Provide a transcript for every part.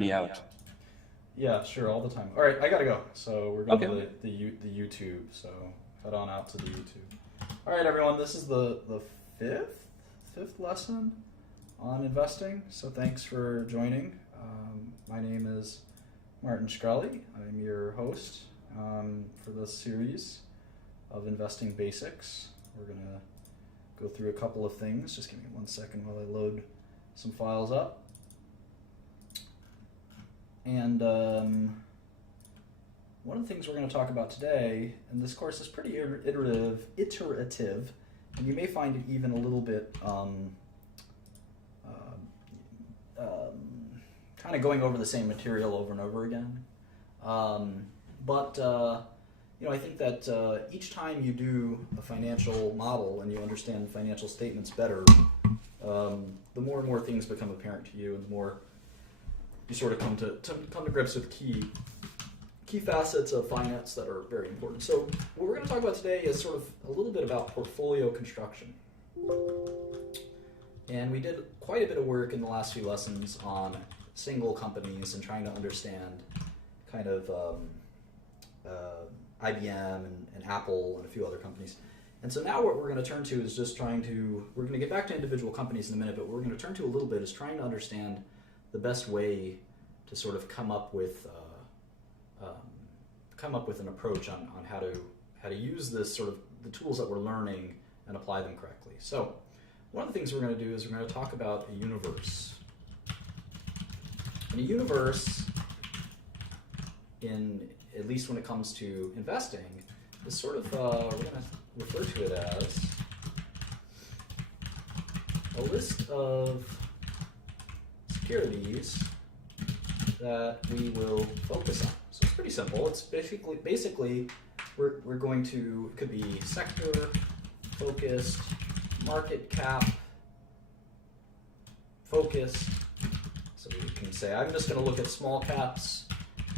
me out. Yeah, sure, all the time. All right, I gotta go. So we're going Okay. to the YouTube. So head on out to the YouTube. All right, everyone. This is the fifth lesson on investing. So thanks for joining. My name is Martin Shkreli. I'm your host for this series of investing basics. We're gonna go through a couple of things. Just give me 1 second while I load some files up. And one of the things we're going to talk about today, and this course is pretty iterative, and you may find it even a little bit kind of going over the same material over and over again. But I think that each time you do a financial model and you understand financial statements better, the more and more things become apparent to you, and the more you sort of come to grips with key facets of finance that are very important. So what we're going to talk about today is sort of a little bit about portfolio construction. And we did quite a bit of work in the last few lessons on single companies and trying to understand kind of IBM and Apple and a few other companies. And so now what we're going to turn to is we're going to get back to individual companies in a minute, but what we're going to turn to a little bit is trying to understand the best way to sort of come up with an approach on how to use this sort of the tools that we're learning and apply them correctly. So one of the things we're going to do is we're going to talk about a universe. And a universe, at least when it comes to investing, is sort of we're going to refer to it as a list of securities that we will focus on. So it's pretty simple. It's basically we're going to, it could be sector focused, market cap focused. So you can say, I'm just going to look at small caps,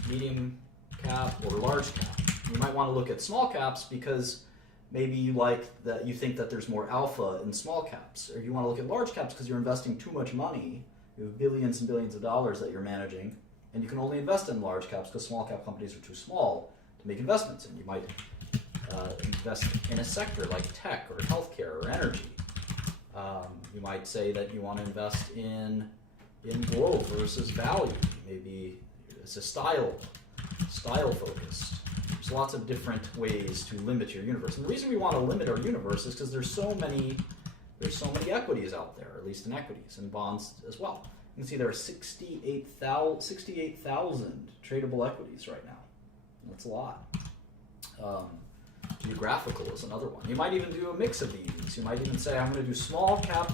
medium cap, or large cap. You might want to look at small caps because maybe you think that there's more alpha in small caps, or you want to look at large caps because you're investing too much money. You have billions and billions of dollars that you're managing, and you can only invest in large caps because small cap companies are too small to make investments in. You might invest in a sector like tech or healthcare or energy. You might say that you want to invest in growth versus value. Maybe it's a style focused. There's lots of different ways to limit your universe. And the reason we want to limit our universe is because there's so many equities out there, at least in equities and bonds as well. You can see there are 68,000 tradable equities right now. That's a lot. Geographical is another one. You might even do a mix of these. You might even say, I'm going to do small cap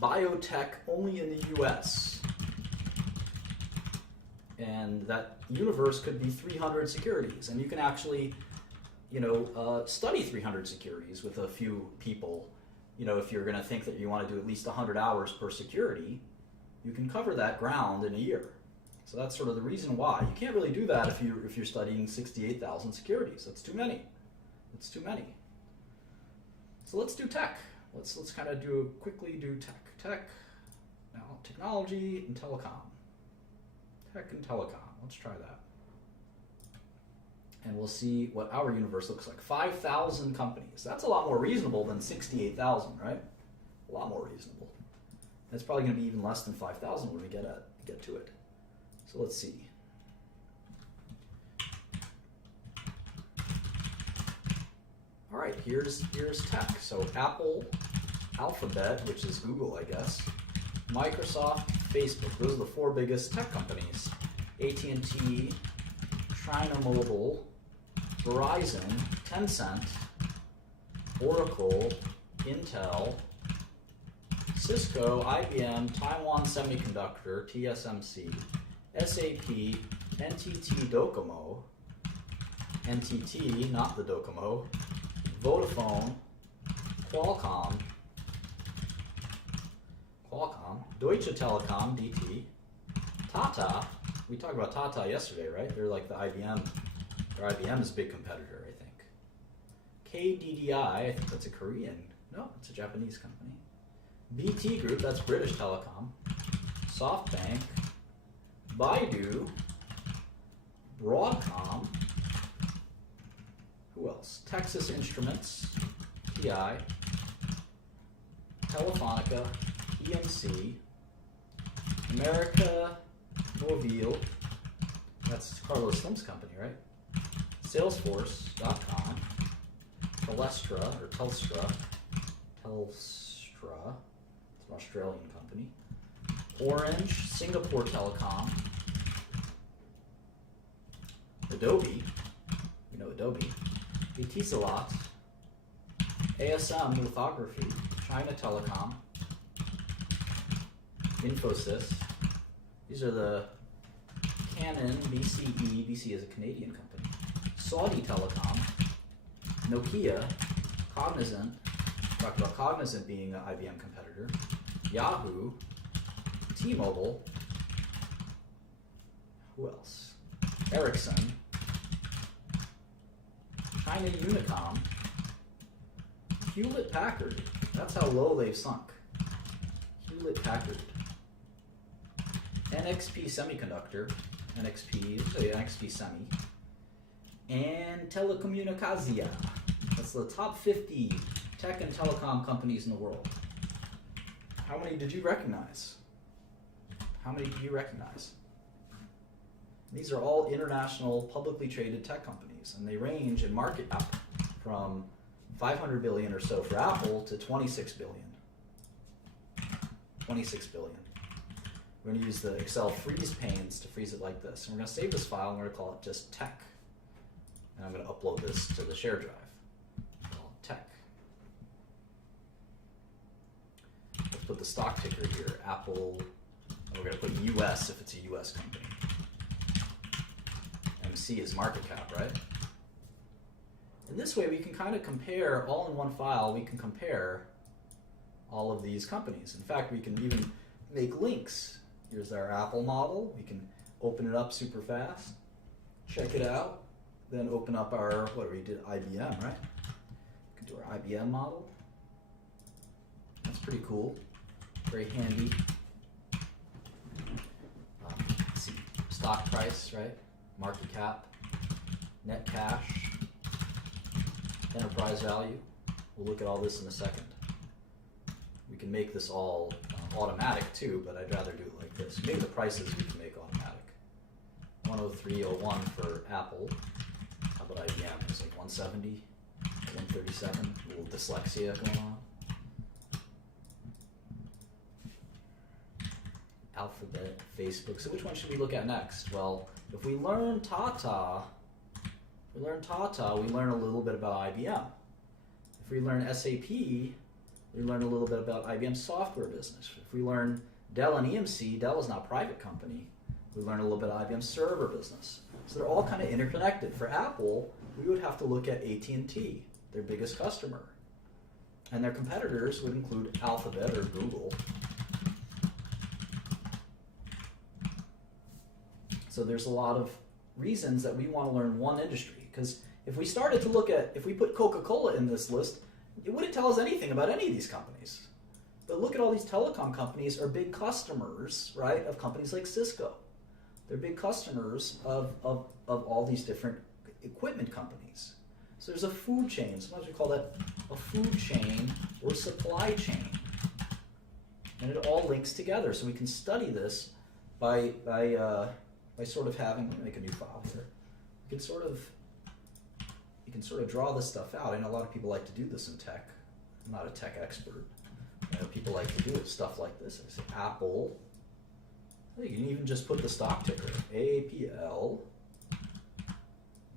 biotech only in the US. And that universe could be 300 securities. And you can actually, study 300 securities with a few people. If you're going to think that you want to do at least 100 hours per security, you can cover that ground in a year. So that's sort of the reason why. You can't really do that if you're studying 68,000 securities. That's too many. So let's do tech. Let's kind of quickly do tech. Now, technology and telecom. Tech and telecom. Let's try that. And we'll see what our universe looks like. 5,000 companies. That's a lot more reasonable than 68,000, right? A lot more reasonable. It's probably going to be even less than 5,000 when we get to it. So let's see. All right, here's tech. So Apple, Alphabet, which is Google, I guess, Microsoft, Facebook. Those are the four biggest tech companies. AT&T, China Mobile, Verizon, Tencent, Oracle, Intel, Cisco, IBM, Taiwan Semiconductor, TSMC, SAP, NTT Docomo, NTT, not the Docomo, Vodafone, Qualcomm, Deutsche Telekom, DT, Tata. We talked about Tata yesterday, right? They're like the IBM. Or IBM's big competitor, I think. KDDI, I think that's a Korean. No, it's a Japanese company. BT Group, that's British Telecom. SoftBank, Baidu, Broadcom, who else? Texas Instruments, TI, Telefonica, EMC, America Mobile, that's Carlos Slim's company, right? Salesforce.com, Telstra, it's an Australian company. Orange, Singapore Telecom, Adobe, you know Adobe, Etisalat, ASM Lithography, China Telecom, Infosys. These are the Canon, BCE, BCE is a Canadian company, Saudi Telecom, Nokia, Cognizant, talked about Cognizant being an IBM competitor, Yahoo, T-Mobile, who else? Ericsson, China Unicom, Hewlett-Packard, that's how low they've sunk, Hewlett-Packard, NXP Semiconductor, NXP Semi, and Telecomunicação. That's the top 50 tech and telecom companies in the world. How many did you recognize? How many do you recognize? These are all international publicly traded tech companies, and they range in market cap from 500 billion or so for Apple to 26 billion. 26 billion. We're going to use the Excel freeze panes to freeze it like this. And we're going to save this file and we're going to call it just tech. And I'm going to upload this to the share drive. Call it tech. Let's put the stock ticker here, Apple. And we're going to put US if it's a US company. MC is market cap, right? And this way we can kind of compare, all in one file, we can compare all of these companies. In fact, we can even make links. Here's our Apple model. We can open it up super fast, check it out, then open up our, what we did, IBM, right? We can do our IBM model. That's pretty cool, very handy. Let's see, stock price, right? Market cap, net cash, enterprise value. We'll look at all this in a second. We can make this all automatic too, but I'd rather do it like this. Maybe the prices we can make automatic. 103.01 for Apple. How about IBM? It's like 170, 137. A little dyslexia going on. Alphabet, Facebook. So which one should we look at next? Well, if we learn Tata, we learn a little bit about IBM. If we learn SAP, we learn a little bit about IBM's software business. If we learn Dell and EMC, Dell is now a private company, we learn a little bit of IBM's server business. So they're all kind of interconnected. For Apple, we would have to look at AT&T, their biggest customer. And their competitors would include Alphabet or Google. So there's a lot of reasons that we want to learn one industry. Because if we started to look at, if we put Coca-Cola in this list, it wouldn't tell us anything about any of these companies. But look at all these telecom companies are big customers, right, of companies like Cisco. They're big customers of all these different equipment companies. So there's a food chain. Sometimes we call that a food chain or supply chain. And it all links together. So we can study this by sort of having, let me make a new file here. You can sort of draw this stuff out. I know a lot of people like to do this in tech. I'm not a tech expert. People like to do stuff like this. I say Apple. You can even just put the stock ticker, AAPL.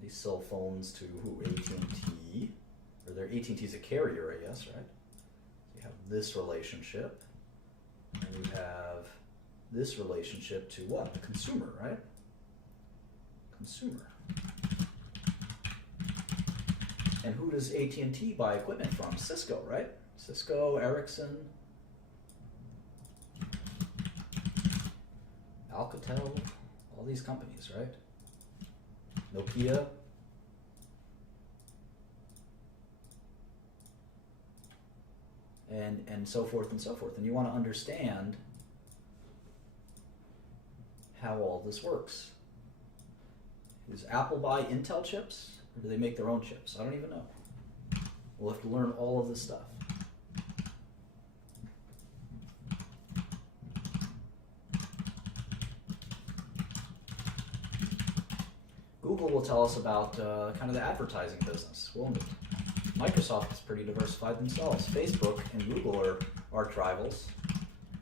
They sell phones to who? AT&T. Or their AT&T's a carrier, I guess, right? So you have this relationship. And you have this relationship to what? The consumer, right? Consumer. And who does AT&T buy equipment from? Cisco, right? Cisco, Ericsson, Alcatel, all these companies, right? Nokia. And so forth and so forth. And you want to understand how all this works. Does Apple buy Intel chips, or do they make their own chips? I don't even know. We'll have to learn all of this stuff. Google will tell us about kind of the advertising business, won't it? Microsoft is pretty diversified themselves. Facebook and Google are arch rivals.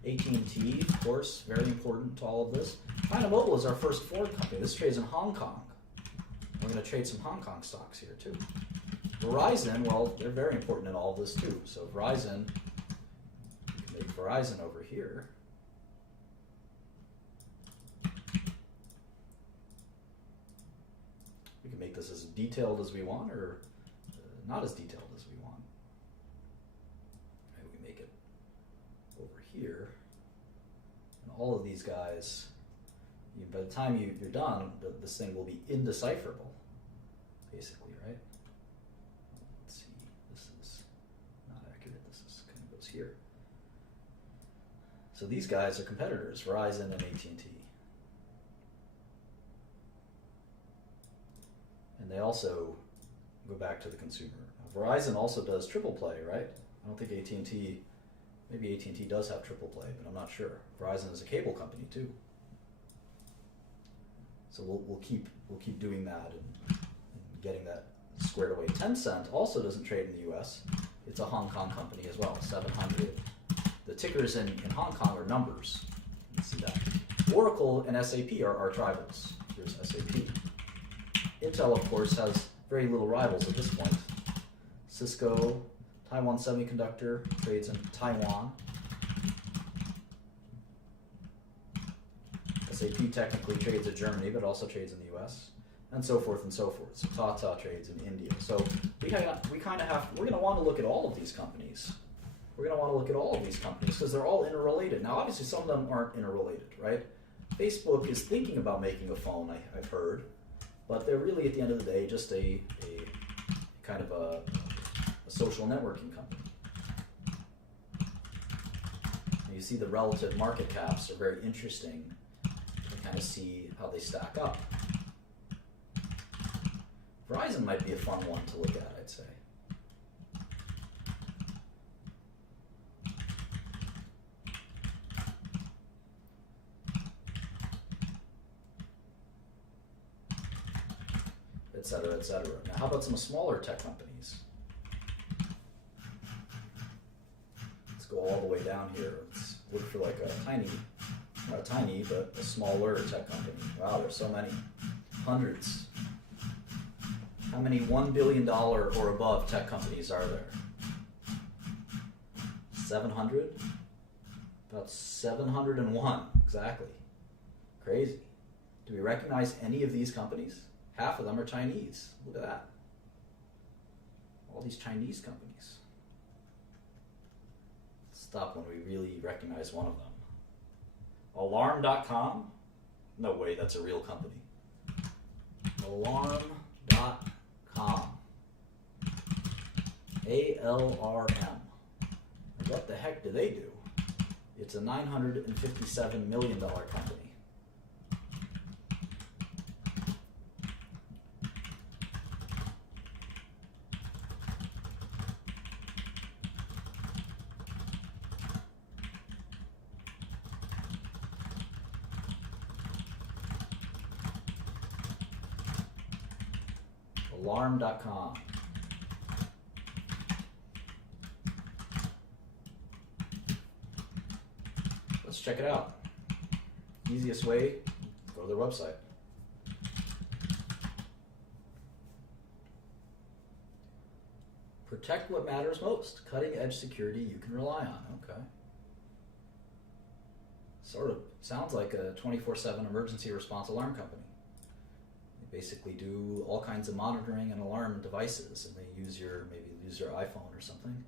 AT&T, of course, very important to all of this. China Mobile is our first foreign company. This trades in Hong Kong. We're going to trade some Hong Kong stocks here too. Verizon, well, they're very important in all of this too. So Verizon, we can make Verizon over here. We can make this as detailed as we want, or not as detailed as we want. Maybe we make it over here. And all of these guys, by the time you're done, this thing will be indecipherable, basically, right? Let's see, this is not accurate. This is kind of goes here. So these guys are competitors, Verizon and AT&T. And they also go back to the consumer. Now, Verizon also does triple play, right? I don't think AT&T, maybe AT&T does have triple play, but I'm not sure. Verizon is a cable company too. So we'll keep doing that and getting that squared away. Tencent also doesn't trade in the U.S. It's a Hong Kong company as well, 700. The tickers in Hong Kong are numbers. You can see that. Oracle and SAP are arch rivals. Here's SAP. Intel, of course, has very little rivals at this point. Cisco, Taiwan Semiconductor, trades in Taiwan. SAP technically trades in Germany, but also trades in the U.S., and so forth and so forth. So Tata trades in India. So we're going to want to look at all of these companies. We're going to want to look at all of these companies because they're all interrelated. Now, obviously, some of them aren't interrelated, right? Facebook is thinking about making a phone, I've heard, but they're really, at the end of the day, just a kind of a social networking company. And you see the relative market caps are very interesting to kind of see how they stack up. Verizon might be a fun one to look at, I'd say. Et cetera, et cetera. Now, how about some smaller tech companies? Let's go all the way down here. Let's look for like a tiny, not tiny, but a smaller tech company. Wow, there's so many. Hundreds. How many $1 billion or above tech companies are there? 700? About 701, exactly. Crazy. Do we recognize any of these companies? Half of them are Chinese. Look at that. All these Chinese companies. Stop when we really recognize one of them. Alarm.com? No way, that's a real company. Alarm.com. ALRM. And what the heck do they do? It's a $957 million company. Alarm.com. Let's check it out. Easiest way, go to their website. Protect what matters most. Cutting edge security you can rely on. Okay. Sort of sounds like a 24/7 emergency response alarm company. Basically do all kinds of monitoring and alarm devices, and they use your iPhone or something.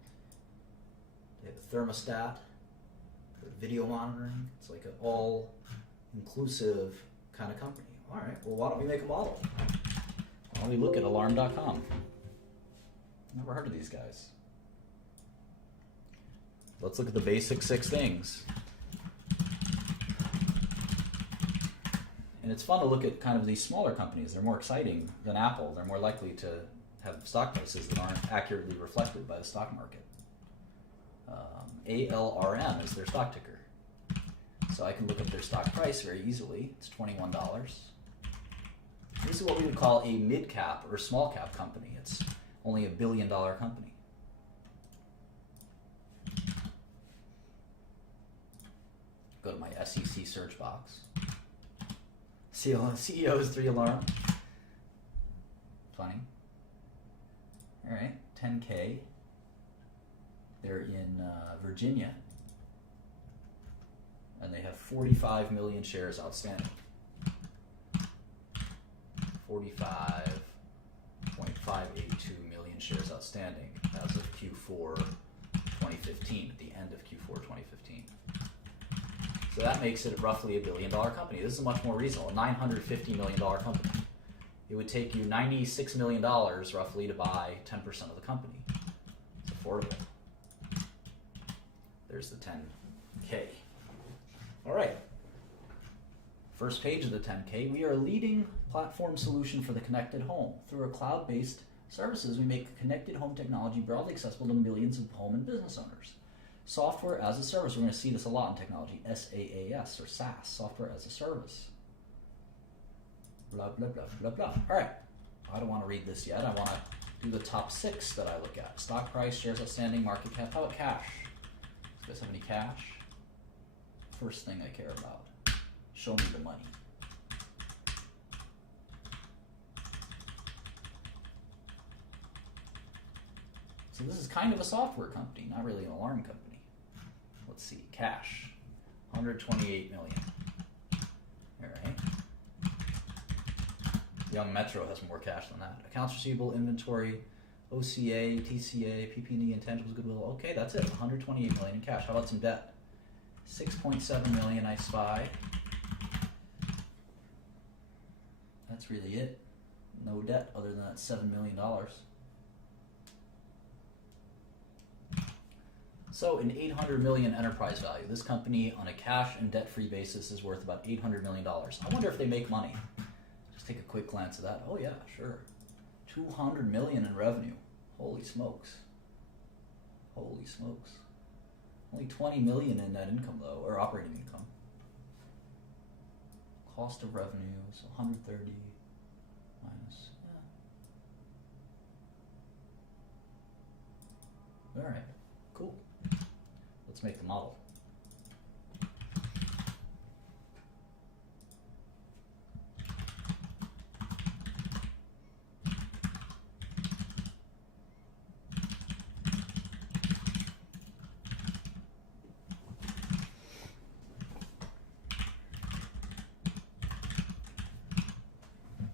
They have a thermostat, video monitoring. It's like an all-inclusive kind of company. All right, well, why don't we make a model? Why don't we look at alarm.com? Never heard of these guys. Let's look at the basic 6 things. And it's fun to look at kind of these smaller companies. They're more exciting than Apple. They're more likely to have stock prices that aren't accurately reflected by the stock market. ALRM is their stock ticker. So I can look up their stock price very easily. It's $21. This is what we would call a mid-cap or small-cap company. It's only $1 billion company. Go to my SEC search box. CEO's 3 alarm. Funny. All right, 10K. They're in Virginia, and they have 45 million shares outstanding. 45.582 million shares outstanding as of Q4 2015, at the end of Q4 2015. So that makes it roughly $1 billion company. This is much more reasonable, a $950 million company. It would take you $96 million roughly to buy 10% of the company. It's affordable. There's the 10K. All right. First page of the 10K. We are a leading platform solution for the connected home. Through our cloud-based services, we make connected home technology broadly accessible to millions of home and business owners. Software as a service. We're going to see this a lot in technology. SaaS or SaaS, software as a service. Blah, blah, blah, blah, blah. All right. I don't want to read this yet. I want to do the top 6 that I look at. Stock price, shares outstanding, market cap. How about cash? Do you guys have any cash? First thing I care about. Show me the money. So this is kind of a software company, not really an alarm company. Let's see, cash, 128 million. All right. Young Metro has more cash than that. Accounts receivable, inventory, OCA, TCA, PP&E, intangibles, goodwill. Okay, that's it. 128 million in cash. How about some debt? 6.7 million I spy. That's really it. No debt other than that $7 million. So an $800 million enterprise value. This company on a cash and debt-free basis is worth about $800 million. I wonder if they make money. Just take a quick glance at that. Oh yeah, sure. 200 million in revenue. Holy smokes. Holy smokes. Only 20 million in net income though, or operating income. Cost of revenue is 130 minus, yeah. All right, cool. Let's make the model.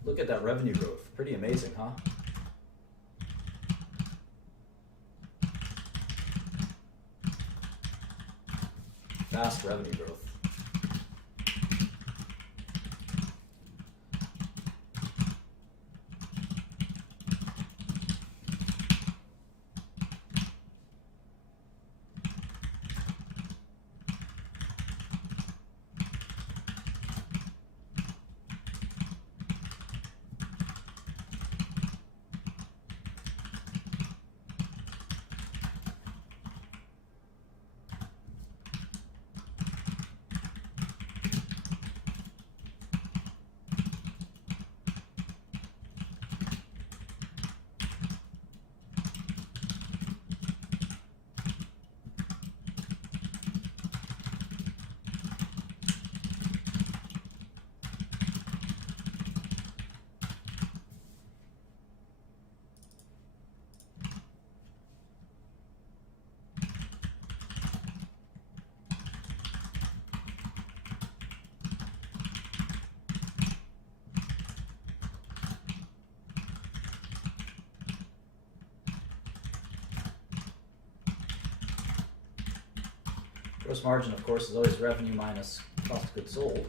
Look at that revenue growth. Pretty amazing, huh? Fast revenue growth. Gross margin, of course, is always revenue minus cost of goods sold.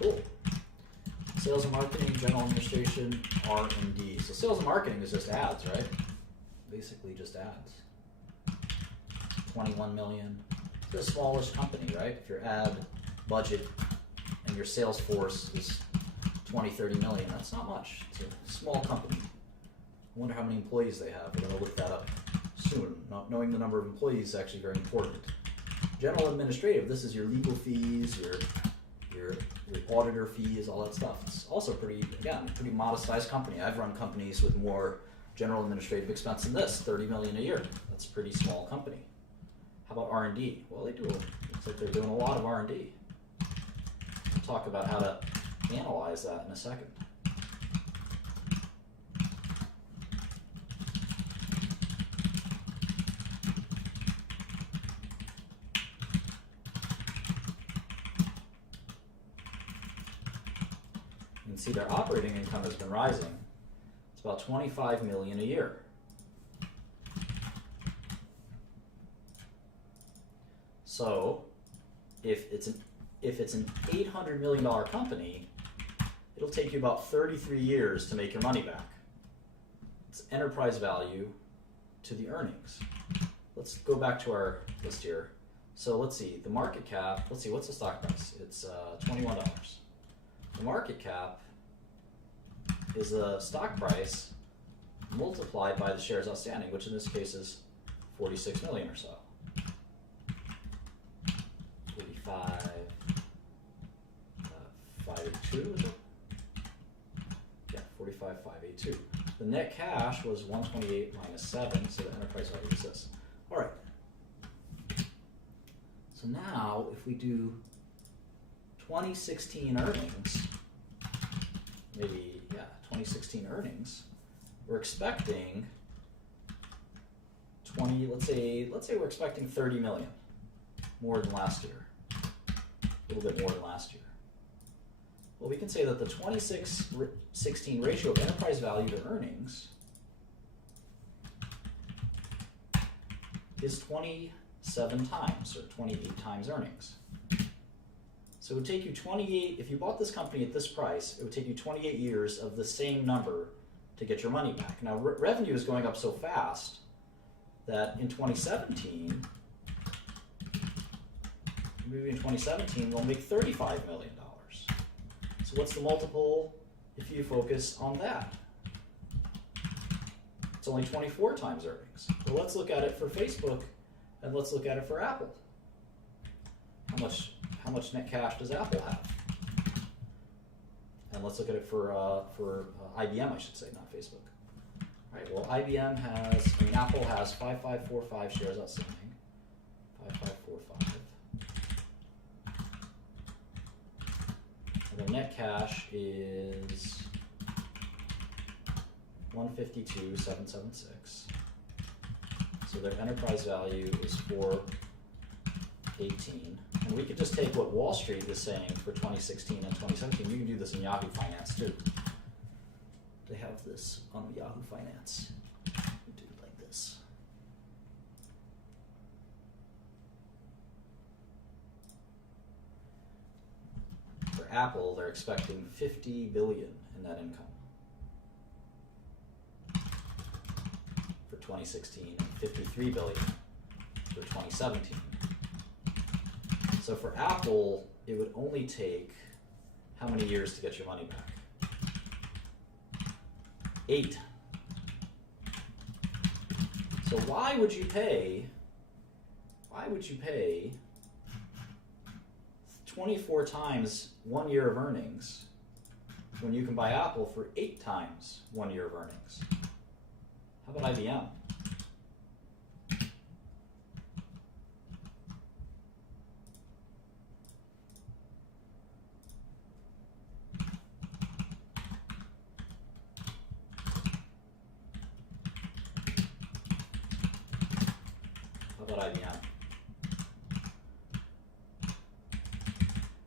Cool. Sales and marketing, general administration, R&D. So sales and marketing is just ads, right? Basically just ads. 21 million. It's a smallish company, right? If your ad budget and your sales force is 20, 30 million, that's not much. It's a small company. I wonder how many employees they have. We're going to look that up soon. Not knowing the number of employees is actually very important. General administrative, this is your legal fees, your auditor fees, all that stuff. It's also pretty modest sized company. I've run companies with more general administrative expense than this, 30 million a year. That's a pretty small company. How about R&D? Well, looks like they're doing a lot of R&D. We'll talk about how to analyze that in a second. You can see their operating income has been rising. It's about 25 million a year. So, if it's an $800 million company, it'll take you about 33 years to make your money back. It's enterprise value to the earnings. Let's go back to our list here. So let's see, the market cap, let's see, what's the stock price? It's $21. The market cap is the stock price multiplied by the shares outstanding, which in this case is 46 million or so. 582, is it? Yeah, 45,582. The net cash was 128 minus 7, so the enterprise value is this. All right. So now, if we do 2016 earnings, 2016 earnings, we're expecting let's say we're expecting 30 million, more than last year. A little bit more than last year. Well, we can say that the 2016 ratio of enterprise value to earnings is 27 times, or 28 times earnings. So it would take you 28, if you bought this company at this price, it would take you 28 years of the same number to get your money back. Now, revenue is going up so fast that in 2017, maybe in 2017, we'll make $35 million. So what's the multiple if you focus on that? It's only 24 times earnings. Well, let's look at it for Facebook, and let's look at it for Apple. How much net cash does Apple have? And let's look at it for IBM, I should say, not Facebook. All right, well, Apple has 5545 shares outstanding. 5545. And the net cash is 152,776. So their enterprise value is 418. And we could just take what Wall Street is saying for 2016 and 2017. You can do this in Yahoo Finance too. They have this on Yahoo Finance. We do it like this. For Apple, they're expecting 50 billion in net income for 2016 and 53 billion for 2017. So for Apple, it would only take how many years to get your money back? 8. So why would you pay 24 times 1 year of earnings when you can buy Apple for 8 times 1 year of earnings? How about IBM?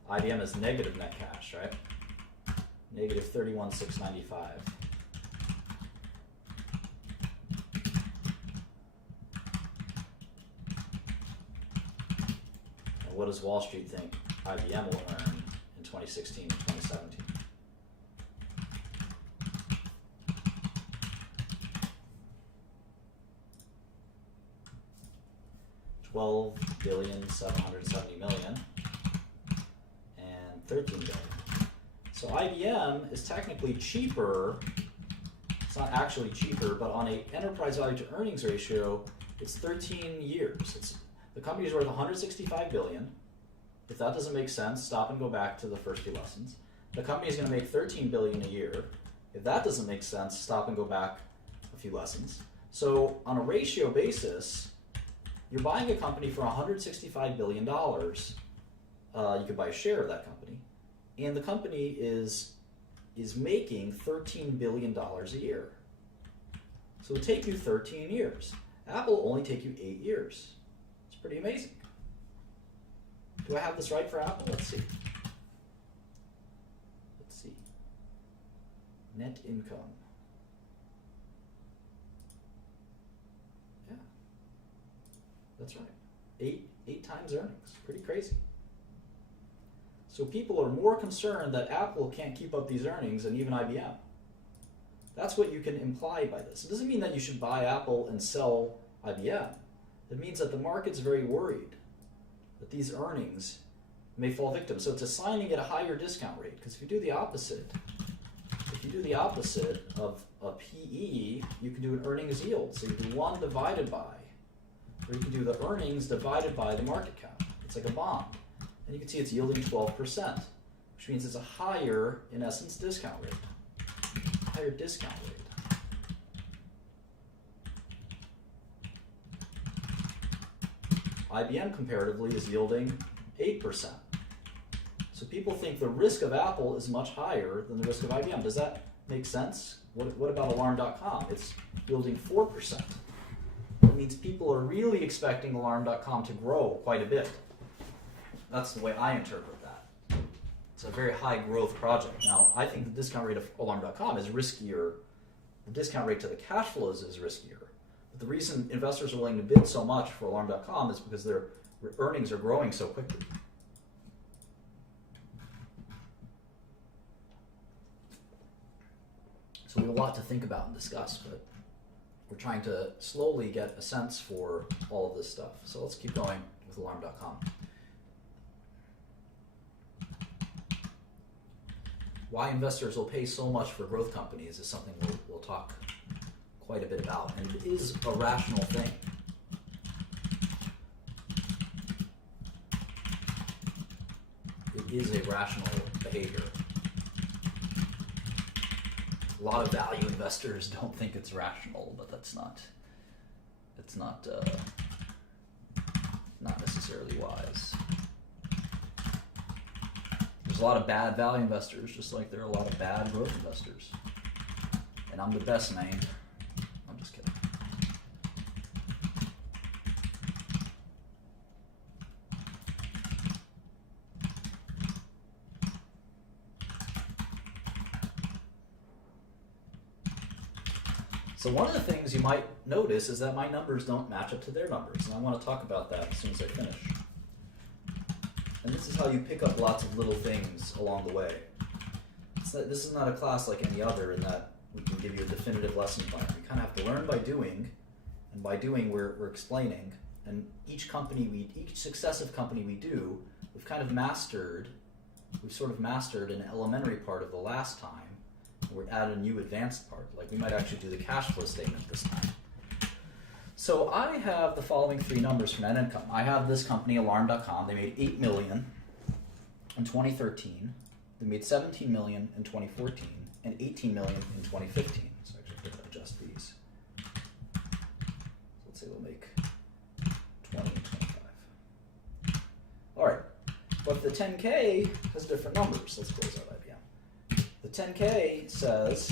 IBM is negative net cash, right? Negative 31,695. And what does Wall Street think IBM will earn in 2016 and 2017? 12,770,000,000 and 13 billion. So IBM is technically cheaper. It's not actually cheaper, but on an enterprise value to earnings ratio, it's 13 years. The company is worth 165 billion. If that doesn't make sense, stop and go back to the first few lessons. The company is going to make 13 billion a year. If that doesn't make sense, stop and go back a few lessons. So on a ratio basis, you're buying a company for $165 billion. You could buy a share of that company. And the company is making $13 billion a year. So it would take you 13 years. Apple will only take you 8 years. It's pretty amazing. Do I have this right for Apple? Let's see. Net income. Yeah, that's right. Eight times earnings. Pretty crazy. So people are more concerned that Apple can't keep up these earnings than even IBM. That's what you can imply by this. It doesn't mean that you should buy Apple and sell IBM. It means that the market's very worried that these earnings may fall victim. So it's assigning it a higher discount rate. Because if you do the opposite of a PE, you can do an earnings yield. So you do 1 divided by, or you can do the earnings divided by the market cap. It's like a bond. And you can see it's yielding 12%, which means it's a higher, in essence, discount rate. Higher discount rate. IBM comparatively is yielding 8%. So people think the risk of Apple is much higher than the risk of IBM. Does that make sense? What about Alarm.com? It's yielding 4%. It means people are really expecting Alarm.com to grow quite a bit. That's the way I interpret that. It's a very high growth project. Now, I think the discount rate of Alarm.com is riskier. The discount rate to the cash flows is riskier. But the reason investors are willing to bid so much for Alarm.com is because their earnings are growing so quickly. So we have a lot to think about and discuss, but we're trying to slowly get a sense for all of this stuff. So let's keep going with Alarm.com. Why investors will pay so much for growth companies is something we'll talk quite a bit about, and it is a rational thing. It is a rational behavior. A lot of value investors don't think it's rational, but it's not necessarily wise. There's a lot of bad value investors, just like there are a lot of bad growth investors. And I'm the best, man. I'm just kidding. So one of the things you might notice is that my numbers don't match up to their numbers, and I want to talk about that as soon as I finish. And this is how you pick up lots of little things along the way. This is not a class like any other in that we can give you a definitive lesson plan. We kind of have to learn by doing, and by doing we're explaining. And each successive company we do, we've sort of mastered an elementary part of the last time. We're add a new advanced part. Like we might actually do the cash flow statement this time. So I have the following three numbers for net income. I have this company, Alarm.com. They made $8 million in 2013. They made $17 million in 2014 and $18 million in 2015. So actually I'm going to adjust these. So let's say we'll make 20 and 25. All right. But the 10K has different numbers. Let's close out IBM. The 10K says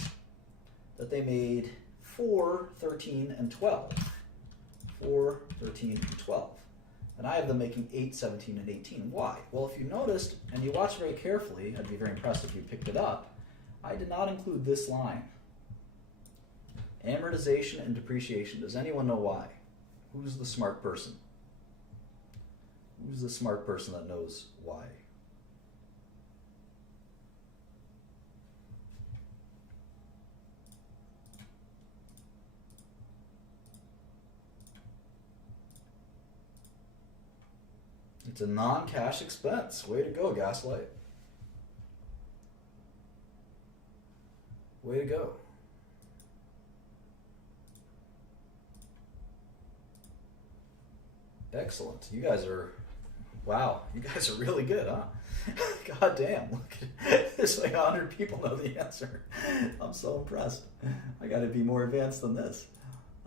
that they made 4, 13, and 12. 4, 13, and 12. And I have them making 8, 17, and 18. Why? Well, if you noticed, and you watched very carefully, I'd be very impressed if you picked it up, I did not include this line. Amortization and depreciation. Does anyone know why? Who's the smart person? Who's the smart person that knows why? It's a non-cash expense. Way to go, Gaslight. Way to go. Excellent. You guys are, wow, you guys are really good, huh? God damn, look at it's like 100 people know the answer. I'm so impressed. I gotta be more advanced than this.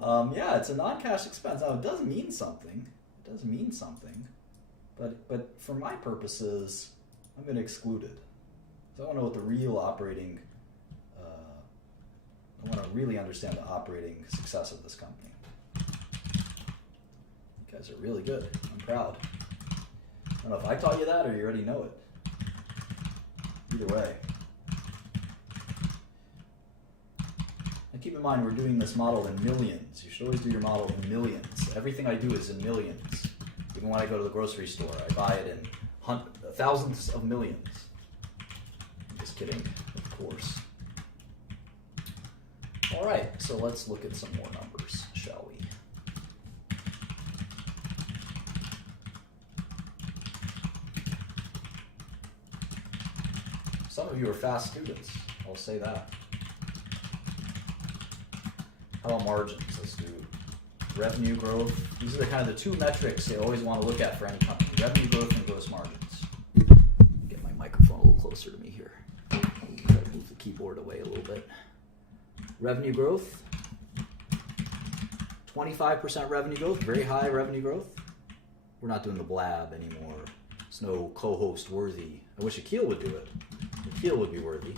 Yeah, it's a non-cash expense. Now, it does mean something. It does mean something. But for my purposes, I'm gonna exclude it. So I wanna know what the real operating, I wanna really understand the operating success of this company. You guys are really good. I'm proud. I don't know if I taught you that or you already know it. Either way. And keep in mind, we're doing this model in millions. You should always do your model in millions. Everything I do is in millions. Even when I go to the grocery store, I buy it in thousands of millions. I'm just kidding, of course. All right, so let's look at some more numbers, shall we? Some of you are fast students, I'll say that. How about margins? Let's do revenue growth. These are the kind of the two metrics they always want to look at for any company. Revenue growth and gross margins. Get my microphone a little closer to me here. Try to move the keyboard away a little bit. Revenue growth. 25% revenue growth, very high revenue growth. We're not doing the blab anymore. It's no co-host worthy. I wish Akil would do it. Akil would be worthy.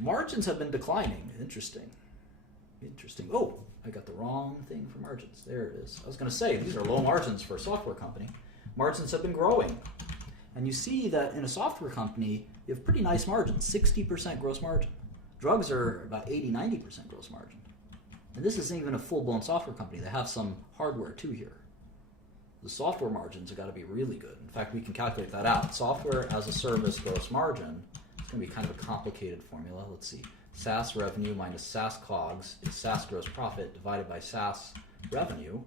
Margins have been declining. Interesting. Interesting. Oh, I got the wrong thing for margins. There it is. I was going to say, these are low margins for a software company. Margins have been growing. And you see that in a software company, you have pretty nice margins, 60% gross margin. Drugs are about 80, 90% gross margin. And this isn't even a full-blown software company. They have some hardware too here. The software margins have got to be really good. In fact, we can calculate that out. Software as a service gross margin, it's going to be kind of a complicated formula. Let's see. SaaS revenue minus SaaS COGS is SaaS gross profit divided by SaaS revenue.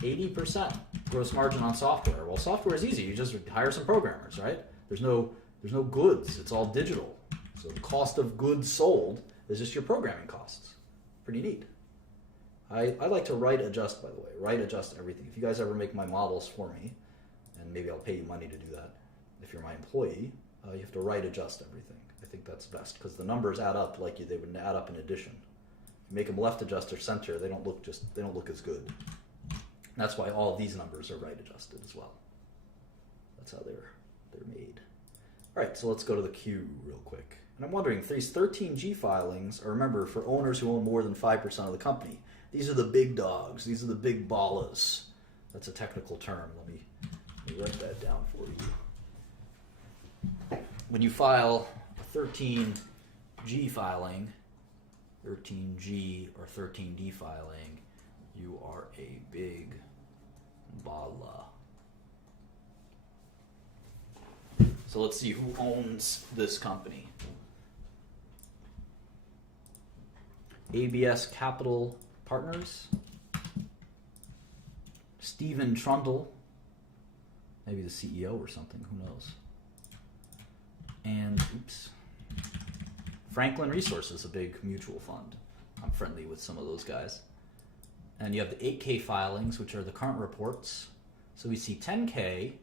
80% gross margin on software. Well, software is easy. You just hire some programmers, right? There's no goods. It's all digital. So the cost of goods sold is just your programming costs. Pretty neat. I like to write adjust, by the way. Write adjust everything. If you guys ever make my models for me, and maybe I'll pay you money to do that. If you're my employee, you have to write adjust everything. I think that's best because the numbers add up like they would add up in addition. If you make them left adjust or center, they don't look as good. And that's why all of these numbers are right adjusted as well. That's how they're made. All right, so let's go to the Q real quick. And I'm wondering if these 13G filings are, remember, for owners who own more than 5% of the company. These are the big dogs. These are the big ballas. That's a technical term. Let me write that down for you. When you file a 13G filing, 13G or 13D filing, you are a big balla. So let's see who owns this company. ABS Capital Partners, Stephen Trundle, maybe the CEO or something, who knows. And, Franklin Resources, a big mutual fund. I'm friendly with some of those guys. And you have the 8K filings, which are the current reports. So we see 10K,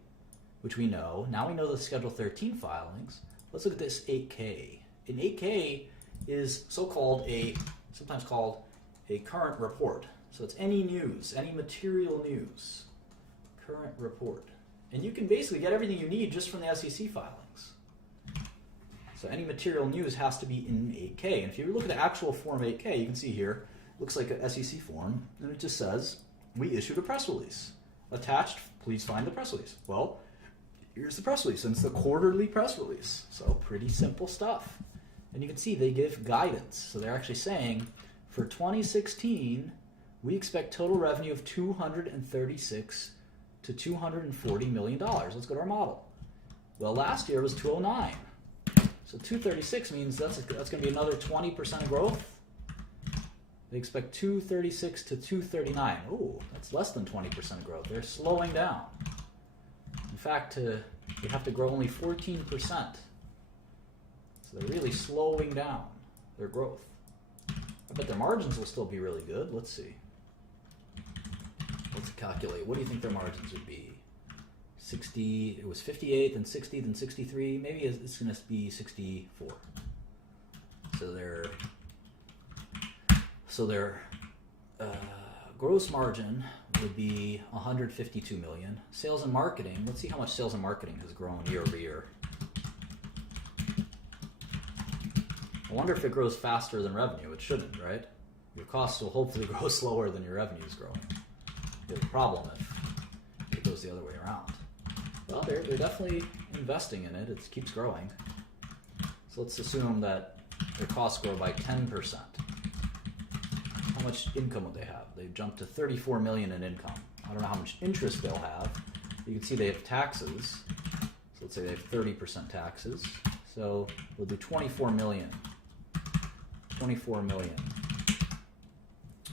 which we know. Now we know the Schedule 13 filings. Let's look at this 8K. An 8K is sometimes called a current report. So it's any news, any material news, current report. And you can basically get everything you need just from the SEC filings. So any material news has to be in 8K. And if you look at the actual Form 8K, you can see here, looks like an SEC form, and it just says, we issued a press release. Attached, please find the press release. Well, here's the press release, and it's the quarterly press release. So pretty simple stuff. And you can see they give guidance. So they're actually saying, for 2016, we expect total revenue of $236 to $240 million. Let's go to our model. Well, last year was 209. So 236 means that's going to be another 20% growth. They expect 236 to 239. Ooh, that's less than 20% growth. They're slowing down. In fact, they have to grow only 14%. So they're really slowing down their growth. I bet their margins will still be really good. Let's see. Let's calculate. What do you think their margins would be? 60, it was 58, then 60, then 63. Maybe it's going to be 64. So their gross margin would be 152 million. Sales and marketing, let's see how much sales and marketing has grown year over year. I wonder if it grows faster than revenue. It shouldn't, right? Your costs will hopefully grow slower than your revenue is growing. You have a problem if it goes the other way around. Well, they're definitely investing in it. It keeps growing. So let's assume that their costs grow by 10%. How much income would they have? They've jumped to 34 million in income. I don't know how much interest they'll have. You can see they have taxes. So let's say they have 30% taxes. So we'll do 24 million. 24 million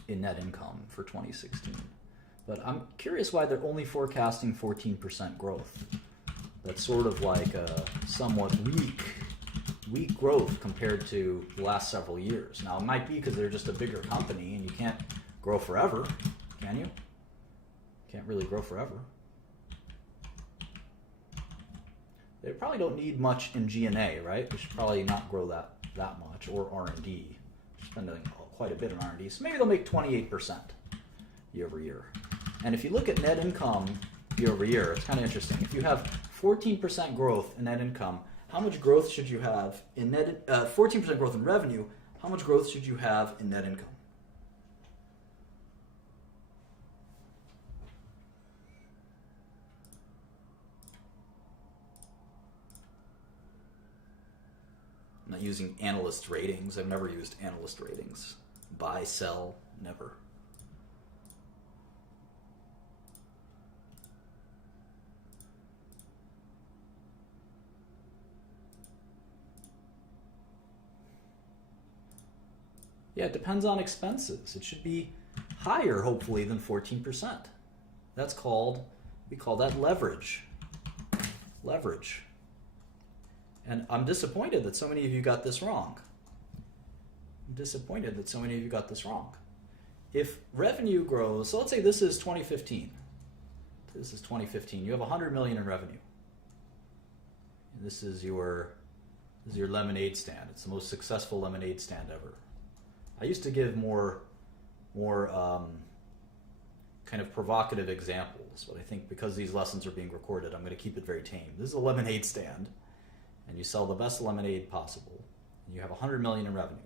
in net income for 2016. But I'm curious why they're only forecasting 14% growth. That's sort of like a somewhat weak growth compared to the last several years. Now, it might be because they're just a bigger company and you can't grow forever, can you? Can't really grow forever. They probably don't need much in G&A, right? They should probably not grow that much, or R&D. Spending quite a bit on R&D. So maybe they'll make 28% year over year. And if you look at net income year over year, it's kind of interesting. If you have 14% growth in net income, how much growth should you have in 14% growth in revenue, how much growth should you have in net income? I'm not using analyst ratings. I've never used analyst ratings. Buy, sell, never. Yeah, it depends on expenses. It should be higher, hopefully, than 14%. That's called, we call that leverage. Leverage. And I'm disappointed that so many of you got this wrong. I'm disappointed that so many of you got this wrong. If revenue grows, so let's say this is 2015. This is 2015. You have 100 million in revenue. And this is your lemonade stand. It's the most successful lemonade stand ever. I used to give more kind of provocative examples, but I think because these lessons are being recorded, I'm going to keep it very tame. This is a lemonade stand, and you sell the best lemonade possible, and you have 100 million in revenue,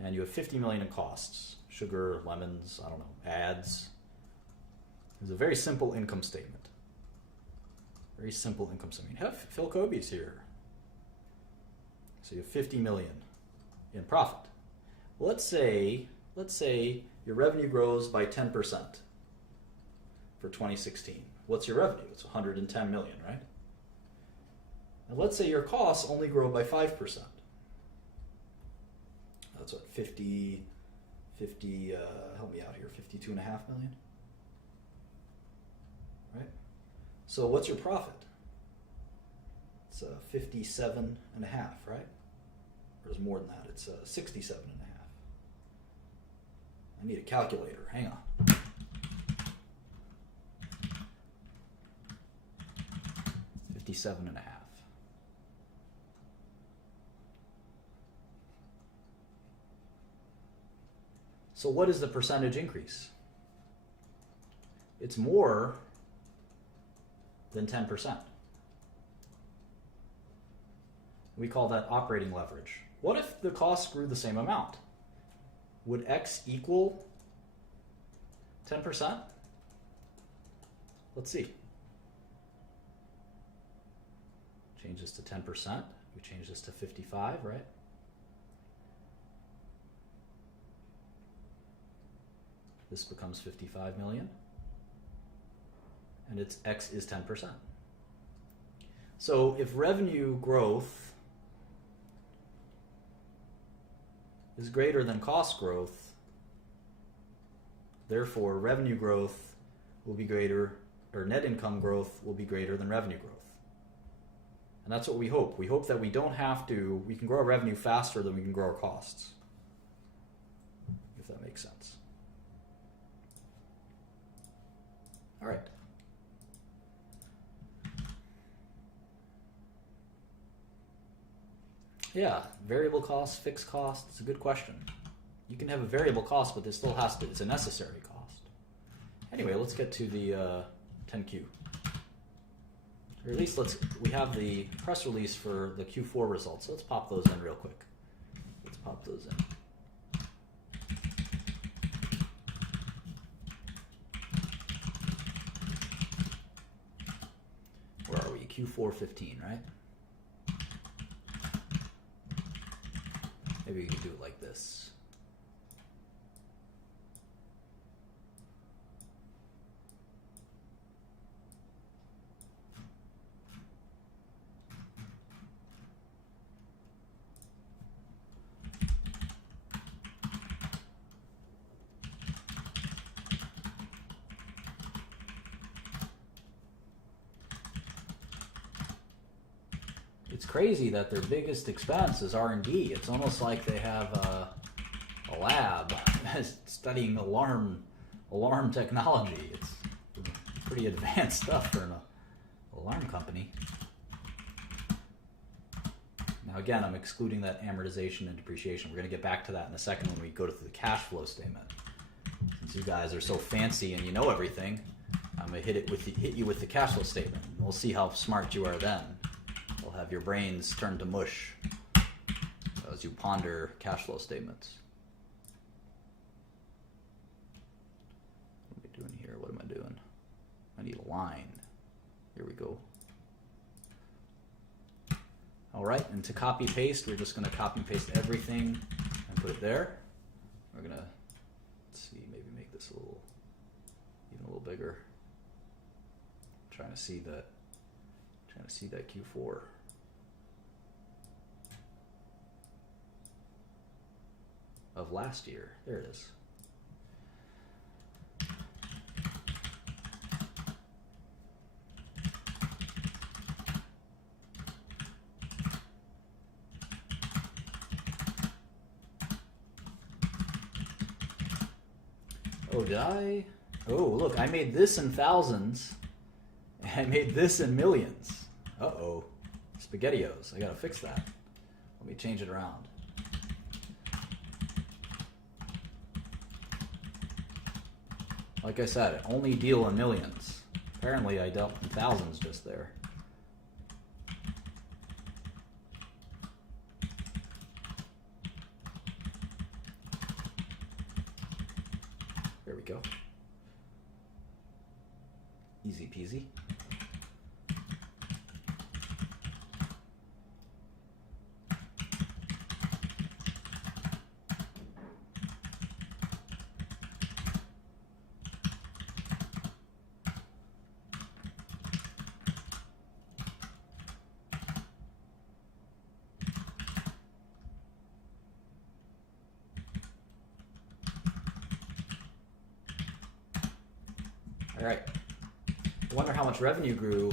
and you have 50 million in costs, sugar, lemons, I don't know, ads. It's a very simple income statement. Very simple income statement. You have Phil Kobe's here. So you have 50 million in profit. Let's say your revenue grows by 10% for 2016. What's your revenue? It's 110 million, right? And let's say your costs only grow by 5%. That's what, 50, help me out here, 52.5 million? Right? So what's your profit? It's 57.5, right? Or there's more than that, it's 67.5. I need a calculator. Hang on. $57.5. So what is the percentage increase? It's more than 10%. We call that operating leverage. What if the costs grew the same amount? Would X equal 10%? Let's see. Change this to 10%. We change this to 55, right? This becomes 55 million. And its X is 10%. So if revenue growth is greater than cost growth, Therefore, revenue growth will be greater, or net income growth will be greater than revenue growth. And that's what we hope. We hope that we don't have to, we can grow our revenue faster than we can grow our costs. If that makes sense. All right. Yeah, variable costs, fixed costs, it's a good question. You can have a variable cost, but this still has to, it's a necessary cost. Anyway, let's get to the 10Q. Or at least we have the press release for the Q4 results. So let's pop those in real quick. Let's pop those in. Where are we? Q4 15, right? Maybe we can do it like this. It's crazy that their biggest expense is R&D. It's almost like they have a lab studying alarm technology. It's pretty advanced stuff for an alarm company. Now again, I'm excluding that amortization and depreciation. We're going to get back to that in a second when we go to the cash flow statement. Since you guys are so fancy and you know everything, I'm going to hit you with the cash flow statement. And we'll see how smart you are then. We'll have your brains turn to mush as you ponder cash flow statements. What am I doing here? What am I doing? I need a line. Here we go. All right, and to copy paste, we're just going to copy and paste everything and put it there. We're going to, let's see, maybe make this even a little bigger. Trying to see that Q4. Of last year. There it is. Oh, did I? Oh, look, I made this in thousands. I made this in millions. Uh-oh. SpaghettiOs. I gotta fix that. Let me change it around. Like I said, I only deal in millions. Apparently I dealt in thousands just there. There we go. Easy peasy. All right. I wonder how much revenue grew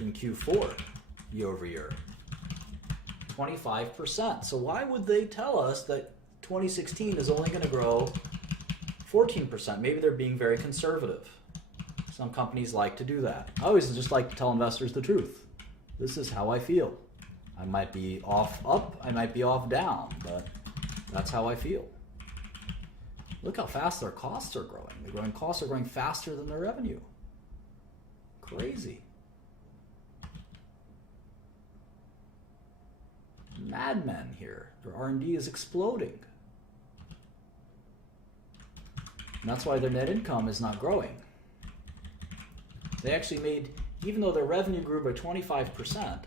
in Q4 year over year. 25%. So why would they tell us that 2016 is only going to grow 14%? Maybe they're being very conservative. Some companies like to do that. I always just like to tell investors the truth. This is how I feel. I might be off up, I might be off down, but that's how I feel. Look how fast their costs are growing. Costs are growing faster than their revenue. Crazy. Madmen here. Their R&D is exploding. And that's why their net income is not growing. They actually made, even though their revenue grew by 25%,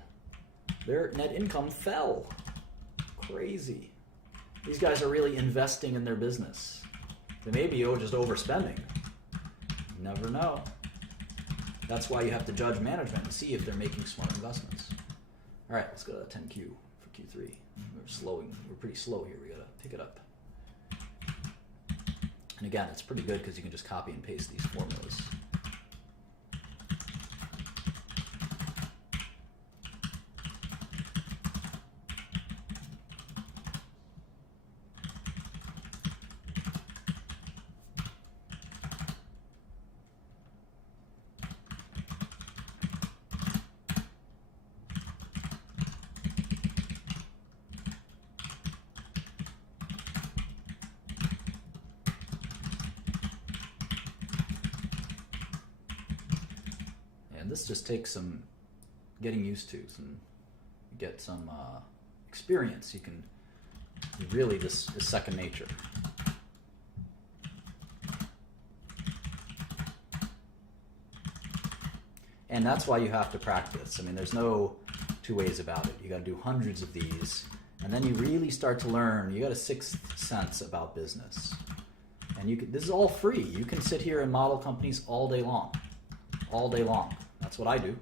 their net income fell. Crazy. These guys are really investing in their business. They may be just overspending. You never know. That's why you have to judge management and see if they're making smart investments. All right, let's go to 10Q for Q3. We're pretty slow here. We gotta pick it up. And again, it's pretty good because you can just copy and paste these formulas. This just takes some getting used to, get some experience. You can really, this is second nature. And that's why you have to practice. I mean, there's no two ways about it. You got to do hundreds of these, and then you really start to learn. You got a sixth sense about business, and this is all free. You can sit here and model companies all day long, all day long. That's what I do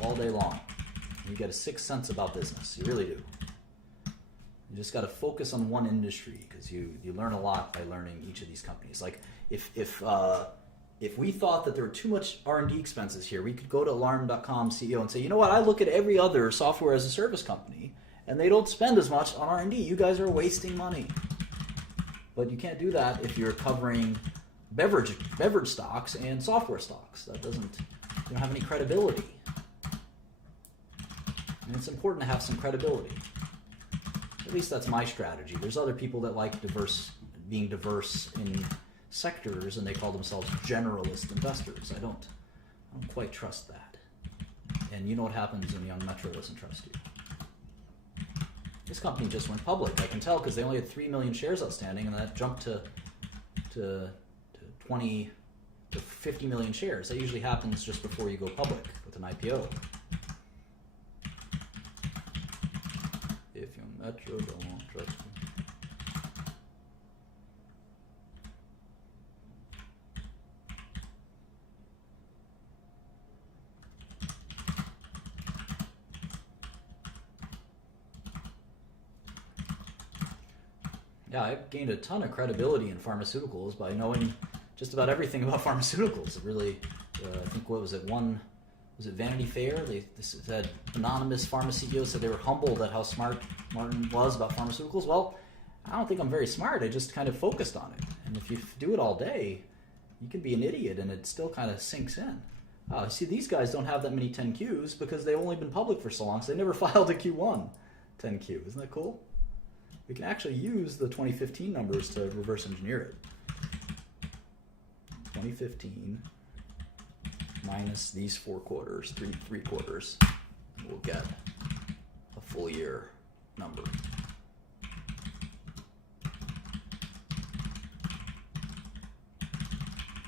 all day long. You get a sixth sense about business. You really do. You just got to focus on one industry because you learn a lot by learning each of these companies. Like if we thought that there were too much R&D expenses here, we could go to Alarm.com CEO and say, you know what, I look at every other software as a service company and they don't spend as much on R&D. You guys are wasting money. But you can't do that if you're covering beverage stocks and software stocks. That you don't have any credibility. And it's important to have some credibility. At least that's my strategy. There's other people that like being diverse in sectors, and they call themselves generalist investors. I don't quite trust that. And you know what happens when Young Metro doesn't trust you. This company just went public. I can tell because they only had 3 million shares outstanding, and that jumped to 20 to 50 million shares. That usually happens just before you go public with an IPO. If Young Metro don't trust me. Yeah, I've gained a ton of credibility in pharmaceuticals by knowing just about everything about pharmaceuticals. It really, I think, what was it, was it Vanity Fair? They said anonymous pharma CEOs said they were humbled at how smart Martin was about pharmaceuticals. Well, I don't think I'm very smart. I just kind of focused on it. And if you do it all day, you can be an idiot and it still kind of sinks in. See, these guys don't have that many 10Qs because they've only been public for so long, so they never filed a Q1 10Q. Isn't that cool? We can actually use the 2015 numbers to reverse engineer it. 2015 minus these 4 quarters, three quarters, and we'll get a full year number.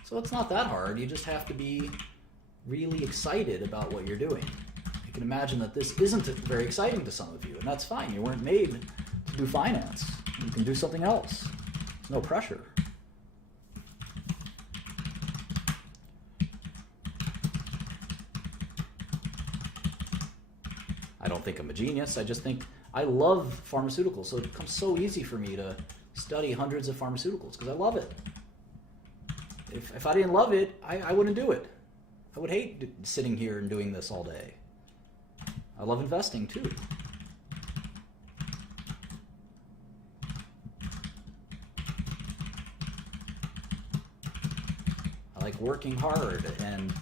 So it's not that hard. You just have to be really excited about what you're doing. You can imagine that this isn't very exciting to some of you, and that's fine. You weren't made to do finance. You can do something else. There's no pressure. I don't think I'm a genius. I just think I love pharmaceuticals, so it becomes so easy for me to study hundreds of pharmaceuticals because I love it. If I didn't love it, I wouldn't do it. I would hate sitting here and doing this all day. I love investing too. I like working hard and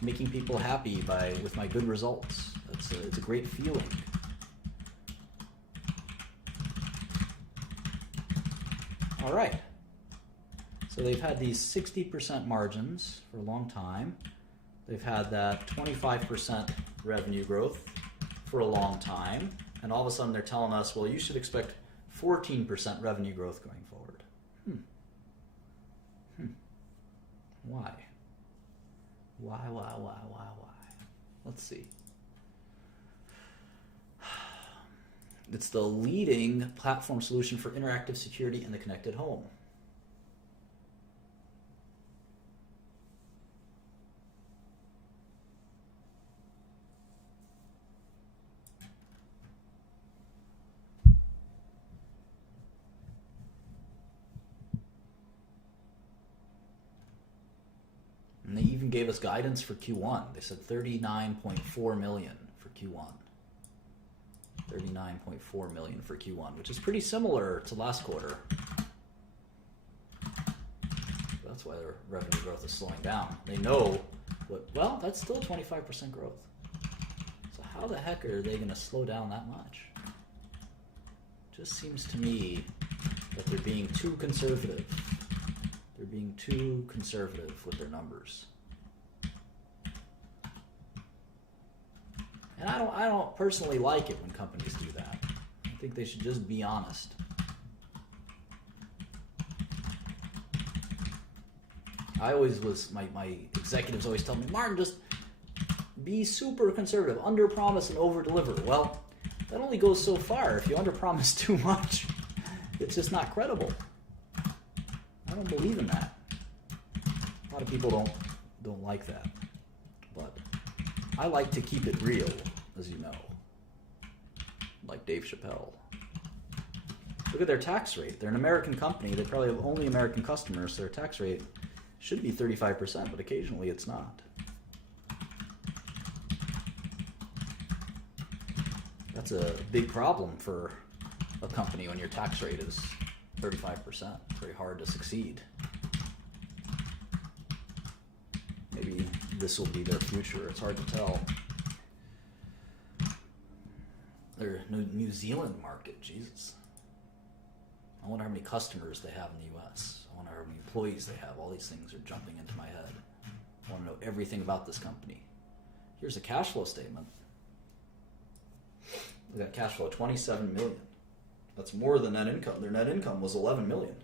making people happy with my good results. It's a great feeling. All right. So they've had these 60% margins for a long time. They've had that 25% revenue growth for a long time. And all of a sudden they're telling us, well, you should expect 14% revenue growth going forward. Why? Why? Let's see. It's the leading platform solution for interactive security in the connected home. gave us guidance for Q1. They said 39.4 million for Q1. 39.4 million for Q1, which is pretty similar to last quarter. That's why their revenue growth is slowing down. They know well, that's still 25% growth. So how the heck are they going to slow down that much? Just seems to me that they're being too conservative. They're being too conservative with their numbers. And I don't personally like it when companies do that. I think they should just be honest. I always was, my executives always tell me, Martin, just be super conservative, under promise and over deliver. Well, that only goes so far. If you under promise too much, it's just not credible. I don't believe in that. A lot of people don't like that. But I like to keep it real, as you know. Like Dave Chappelle. Look at their tax rate. They're an American company. They probably have only American customers, so their tax rate should be 35%, but occasionally it's not. That's a big problem for a company when your tax rate is 35%. It's very hard to succeed. Maybe this will be their future. It's hard to tell. Their New Zealand market, Jesus. I wonder how many customers they have in the U.S. I wonder how many employees they have. All these things are jumping into my head. I want to know everything about this company. Here's a cash flow statement. We got cash flow, 27 million. That's more than net income. Their net income was 11 million.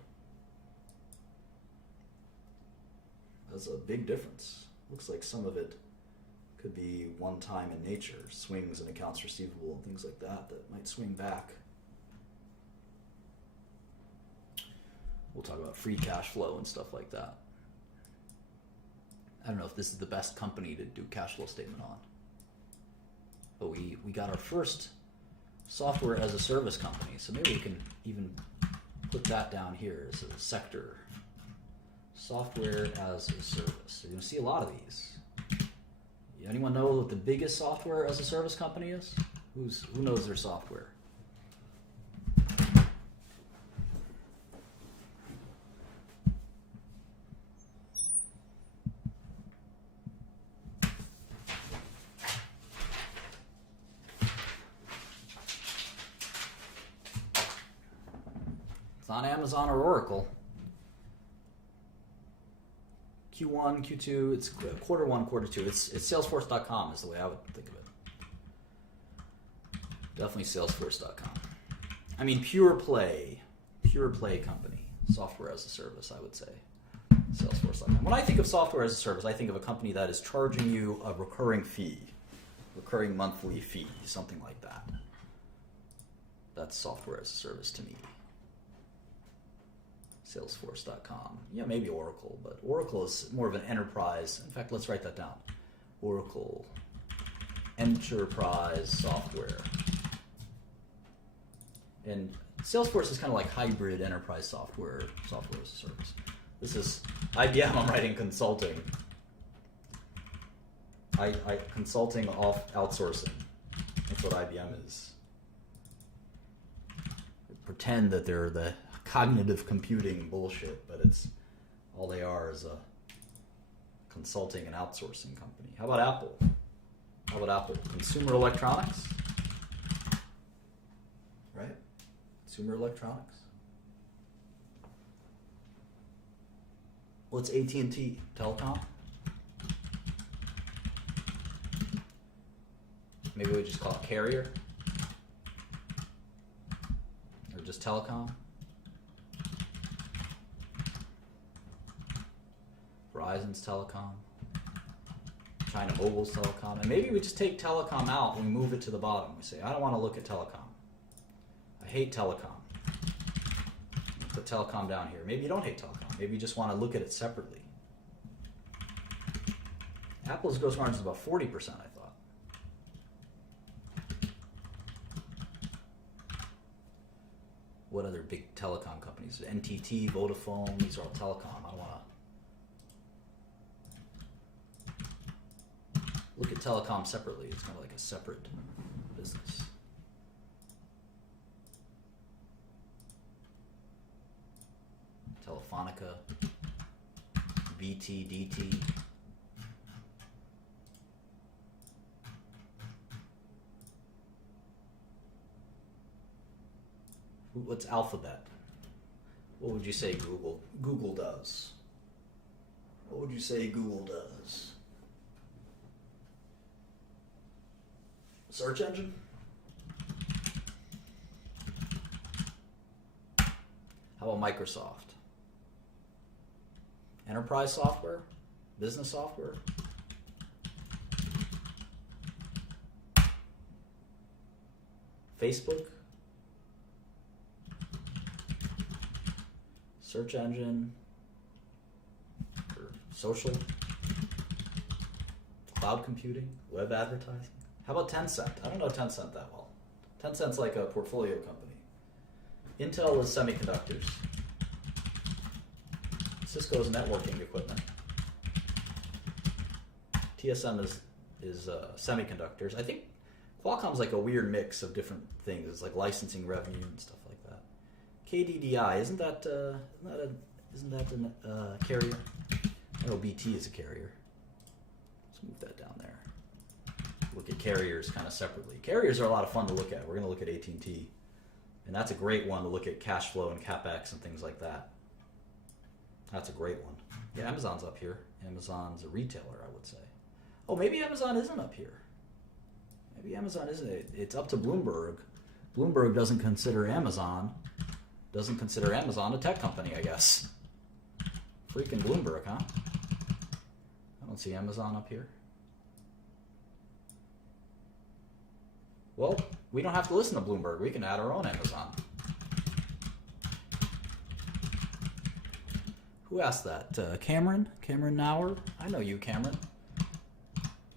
That's a big difference. Looks like some of it could be one-time in nature, swings in accounts receivable and things like that might swing back. We'll talk about free cash flow and stuff like that. I don't know if this is the best company to do cash flow statement on. But we got our first software as a service company, so maybe we can even put that down here as a sector. Software as a service. You're going to see a lot of these. Anyone know what the biggest software as a service company is? Who knows their software? It's not Amazon or Oracle. Q1, Q2, it's quarter one, quarter two. It's Salesforce.com is the way I would think of it. Definitely Salesforce.com. I mean, pure play company. Software as a service, I would say. Salesforce.com. When I think of software as a service, I think of a company that is charging you a recurring monthly fee, something like that. That's software as a service to me. Salesforce.com. Yeah, maybe Oracle, but Oracle is more of an enterprise. In fact, let's write that down. Oracle Enterprise Software. And Salesforce is kind of like hybrid enterprise software as a service. This is IBM, I'm writing consulting. Consulting off outsourcing. That's what IBM is. Pretend that they're the cognitive computing bullshit, but it's all they are is a consulting and outsourcing company. How about Apple? Consumer electronics? Right? Consumer electronics? What's AT&T? Telecom? Maybe we just call it carrier? Or just telecom? Verizon's telecom, China Mobile's telecom, and maybe we just take telecom out and we move it to the bottom. We say, I don't want to look at telecom. I hate telecom. Put telecom down here. Maybe you don't hate telecom. Maybe you just want to look at it separately. Apple's gross margin is about 40%, I thought. What other big telecom companies? NTT, Vodafone, these are all telecom. I don't want to treat telecom separately. It's kind of like a separate business. Telefonica, BT, DT. What's Alphabet? What would you say Google does? What would you say Google does? Search engine? How about Microsoft? Enterprise software? Business software? Facebook? Search engine? Or social? Cloud computing? Web advertising? How about Tencent? I don't know Tencent that well. Tencent's like a portfolio company. Intel is semiconductors. Cisco's networking equipment. TSM is semiconductors. I think Qualcomm's like a weird mix of different things. It's like licensing revenue and stuff like that. KDDI, isn't that a carrier? I know BT is a carrier. Let's move that down there. Look at carriers kind of separately. Carriers are a lot of fun to look at. We're going to look at AT&T. And that's a great one to look at cash flow and CapEx and things like that. That's a great one. Yeah, Amazon's up here. Amazon's a retailer, I would say. Oh, maybe Amazon isn't up here. Maybe Amazon isn't. It's up to Bloomberg. Bloomberg doesn't consider Amazon a tech company, I guess. Freaking Bloomberg, huh? I don't see Amazon up here. Well, we don't have to listen to Bloomberg. We can add our own Amazon. Who asked that? Cameron? Cameron Nauer? I know you, Cameron.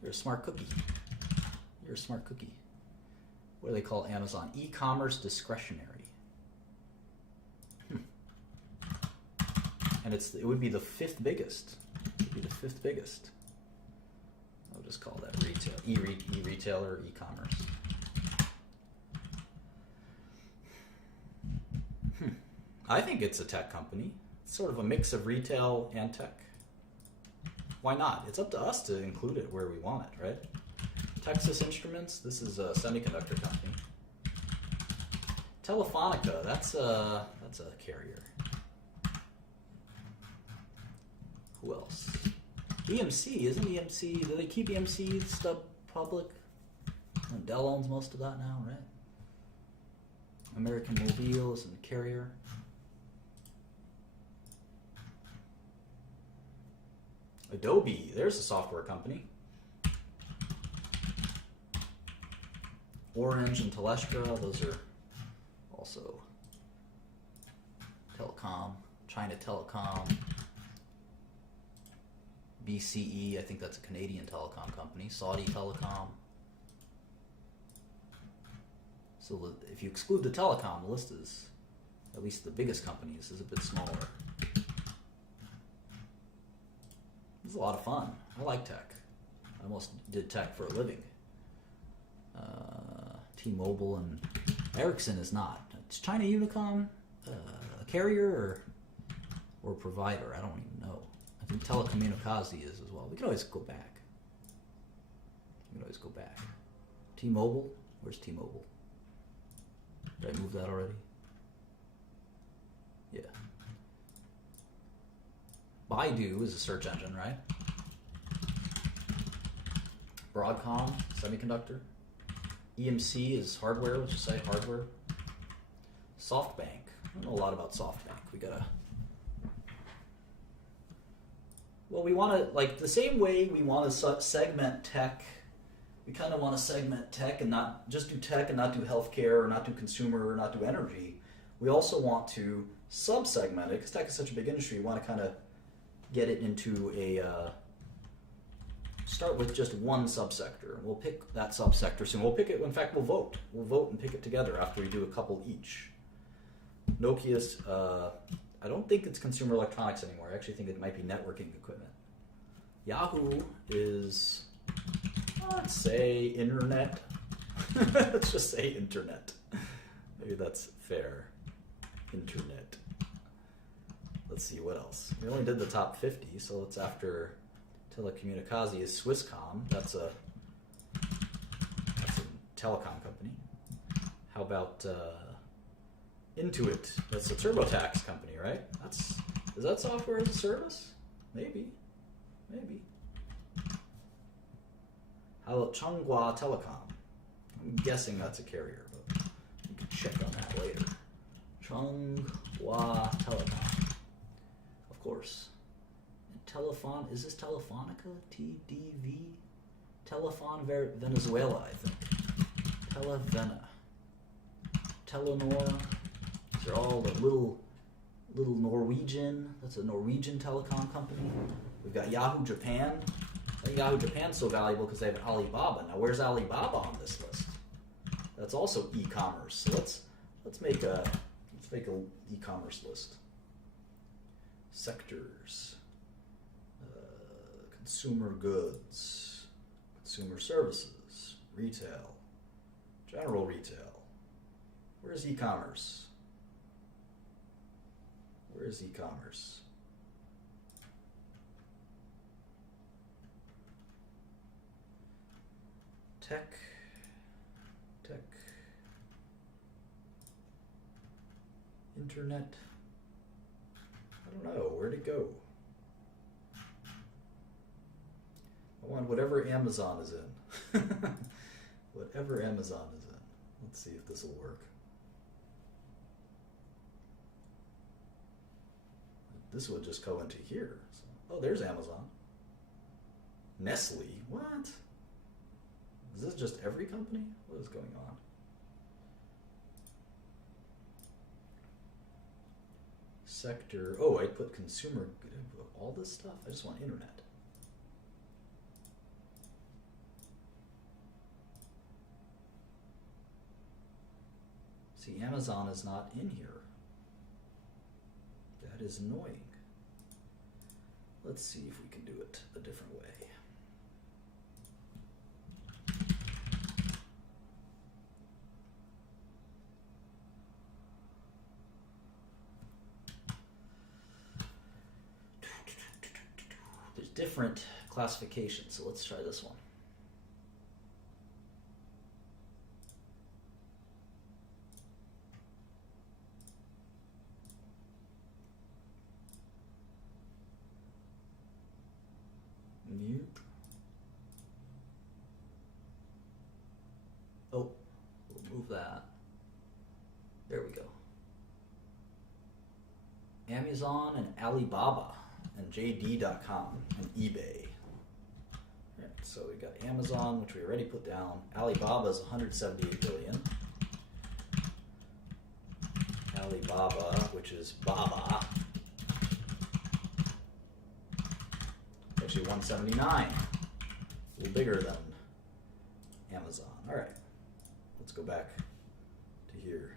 You're a smart cookie. You're a smart cookie. What do they call Amazon? E-commerce discretionary. And it would be the fifth biggest. It would be the fifth biggest. I'll just call that retail. E-retailer, e-commerce. I think it's a tech company. It's sort of a mix of retail and tech. Why not? It's up to us to include it where we want it, right? Texas Instruments, this is a semiconductor company. Telefonica, that's a carrier. Who else? EMC, isn't EMC, do they keep EMC stuff public? Dell owns most of that now, right? American Mobile is a carrier. Adobe, there's a software company. Orange and Telestra, those are also telecom. China Telecom. BCE, I think that's a Canadian telecom company. Saudi Telecom. So if you exclude the telecom, the list is, at least the biggest companies, is a bit smaller. It's a lot of fun. I like tech. I almost did tech for a living. T-Mobile and Ericsson is not. Is China Unicom a carrier or provider? I don't even know. I think Telecommunicazi is as well. We can always go back. T-Mobile? Where's T-Mobile? Did I move that already? Yeah. Baidu is a search engine, right? Broadcom, semiconductor. EMC is hardware, let's just say hardware. SoftBank. I don't know a lot about SoftBank. Well, we want to, like, the same way we want to segment tech, we kind of want to segment tech and not just do tech and not do healthcare or not do consumer or not do energy. We also want to sub-segment it because tech is such a big industry. We want to kind of get it into start with just one subsector. We'll pick that subsector soon. We'll pick it, in fact, we'll vote. We'll vote and pick it together after we do a couple each. Nokia's, I don't think it's consumer electronics anymore. I actually think it might be networking equipment. Yahoo is, Let's say internet. Let's just say internet. Maybe that's fair. Internet. Let's see what else. We only did the top 50, so it's after Telecomunicatie is Swisscom. That's a telecom company. How about Intuit? That's a TurboTax company, right? Is that software as a service? Maybe. How about Changhua Telecom? I'm guessing that's a carrier, but you can check on that later. Changhua Telecom, of course. And is this Telefonica? TDV? Telefon Venezuela, I think. Televena. Telenor. These are all the little Norwegian. That's a Norwegian telecom company. We've got Yahoo Japan. I think Yahoo Japan's so valuable because they have Alibaba. Now, where's Alibaba on this list? That's also e-commerce. So let's make a e-commerce list. Sectors. Consumer goods, consumer services, retail, general retail. Where's e-commerce? Where's e-commerce? Tech, internet. I don't know, where'd it go? I want whatever Amazon is in. Whatever Amazon is in. Let's see if this will work. This would just go into here. So, oh, there's Amazon. Nestle. What? Is this just every company? What is going on? Sector. Oh, I put consumer. All this stuff? I just want internet. See, Amazon is not in here. That is annoying. Let's see if we can do it a different way. There's different classifications, so let's try this one. Mute. Oh, we'll move that. There we go. Amazon and Alibaba and JD.com and eBay. Right, so we got Amazon, which we already put down. Alibaba is 178 billion. Alibaba, which is Baba, actually 179. A little bigger than Amazon. All right, let's go back to here.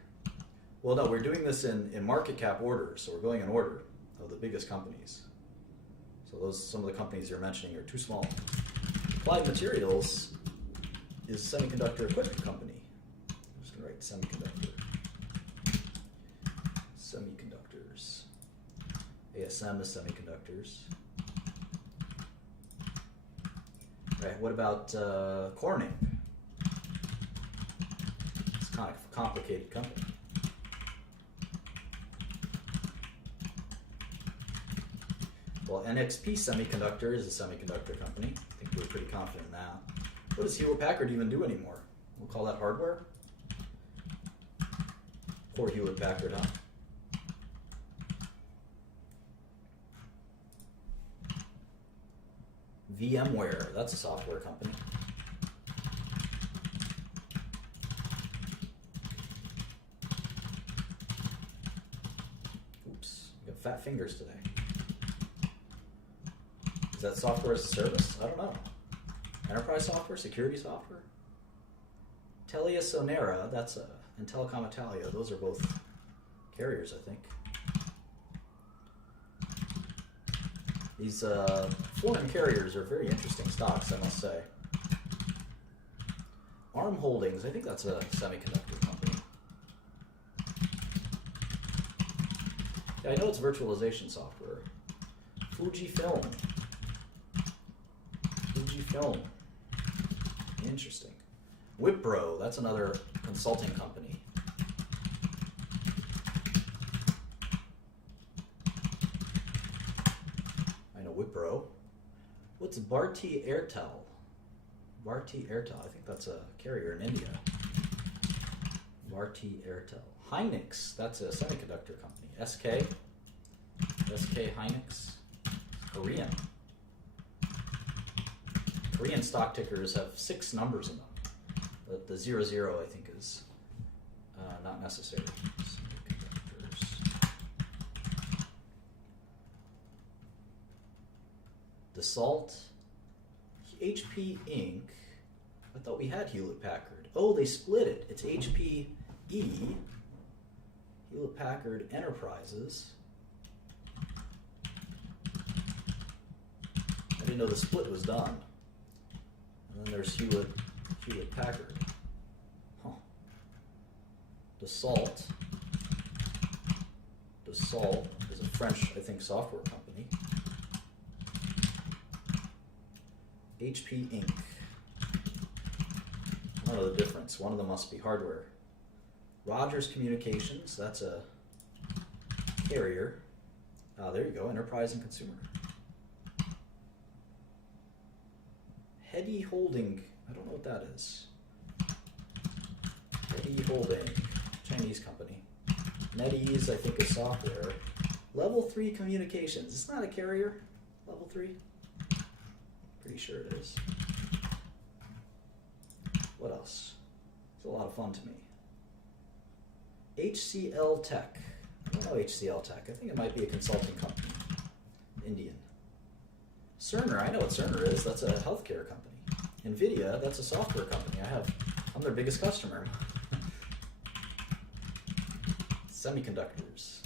Well, no, we're doing this in market cap order, so we're going in order of the biggest companies. So some of the companies you're mentioning are too small. Applied Materials is a semiconductor equipment company. I'm just going to write semiconductor. Semiconductors. ASM is semiconductors. Right, what about Corning? It's kind of a complicated company. Well, NXP Semiconductor is a semiconductor company. I think we're pretty confident in that. What does Hewlett-Packard even do anymore? We'll call that hardware? Poor Hewlett-Packard, huh? VMware, that's a software company. Oops, we got fat fingers today. Is that software as a service? I don't know. Enterprise software, security software? Telia Sonera, that's and Telecom Italia, those are both carriers, I think. These foreign carriers are very interesting stocks, I must say. ARM Holdings, I think that's a semiconductor company. Yeah, I know it's virtualization software. Fujifilm. Fujifilm. Interesting. Wipro, that's another consulting company. I know Wipro. What's Bharti Airtel? Bharti Airtel, I think that's a carrier in India. Bharti Airtel. Hynix, that's a semiconductor company. SK Hynix, Korean. Korean stock tickers have 6 numbers in them. But the 00 I think is not necessary. Semiconductors. Dassault, HP Inc. I thought we had Hewlett Packard. Oh, they split it. It's HPE, Hewlett Packard Enterprises. I didn't know the split was done. And then there's Hewlett Packard. Huh. Dassault is a French, I think, software company. HP Inc. I don't know the difference. One of them must be hardware. Rogers Communications, that's a carrier. There you go, enterprise and consumer. Hedy Holding, I don't know what that is. Hedy Holding, Chinese company. NetEase, I think, is software. Level 3 Communications, it's not a carrier, Level 3? Pretty sure it is. What else? It's a lot of fun to me. HCL Tech. I don't know HCL Tech. I think it might be a consulting company. Indian. Cerner. I know what Cerner is. That's a healthcare company. NVIDIA. That's a software company. I'm their biggest customer. Semiconductors.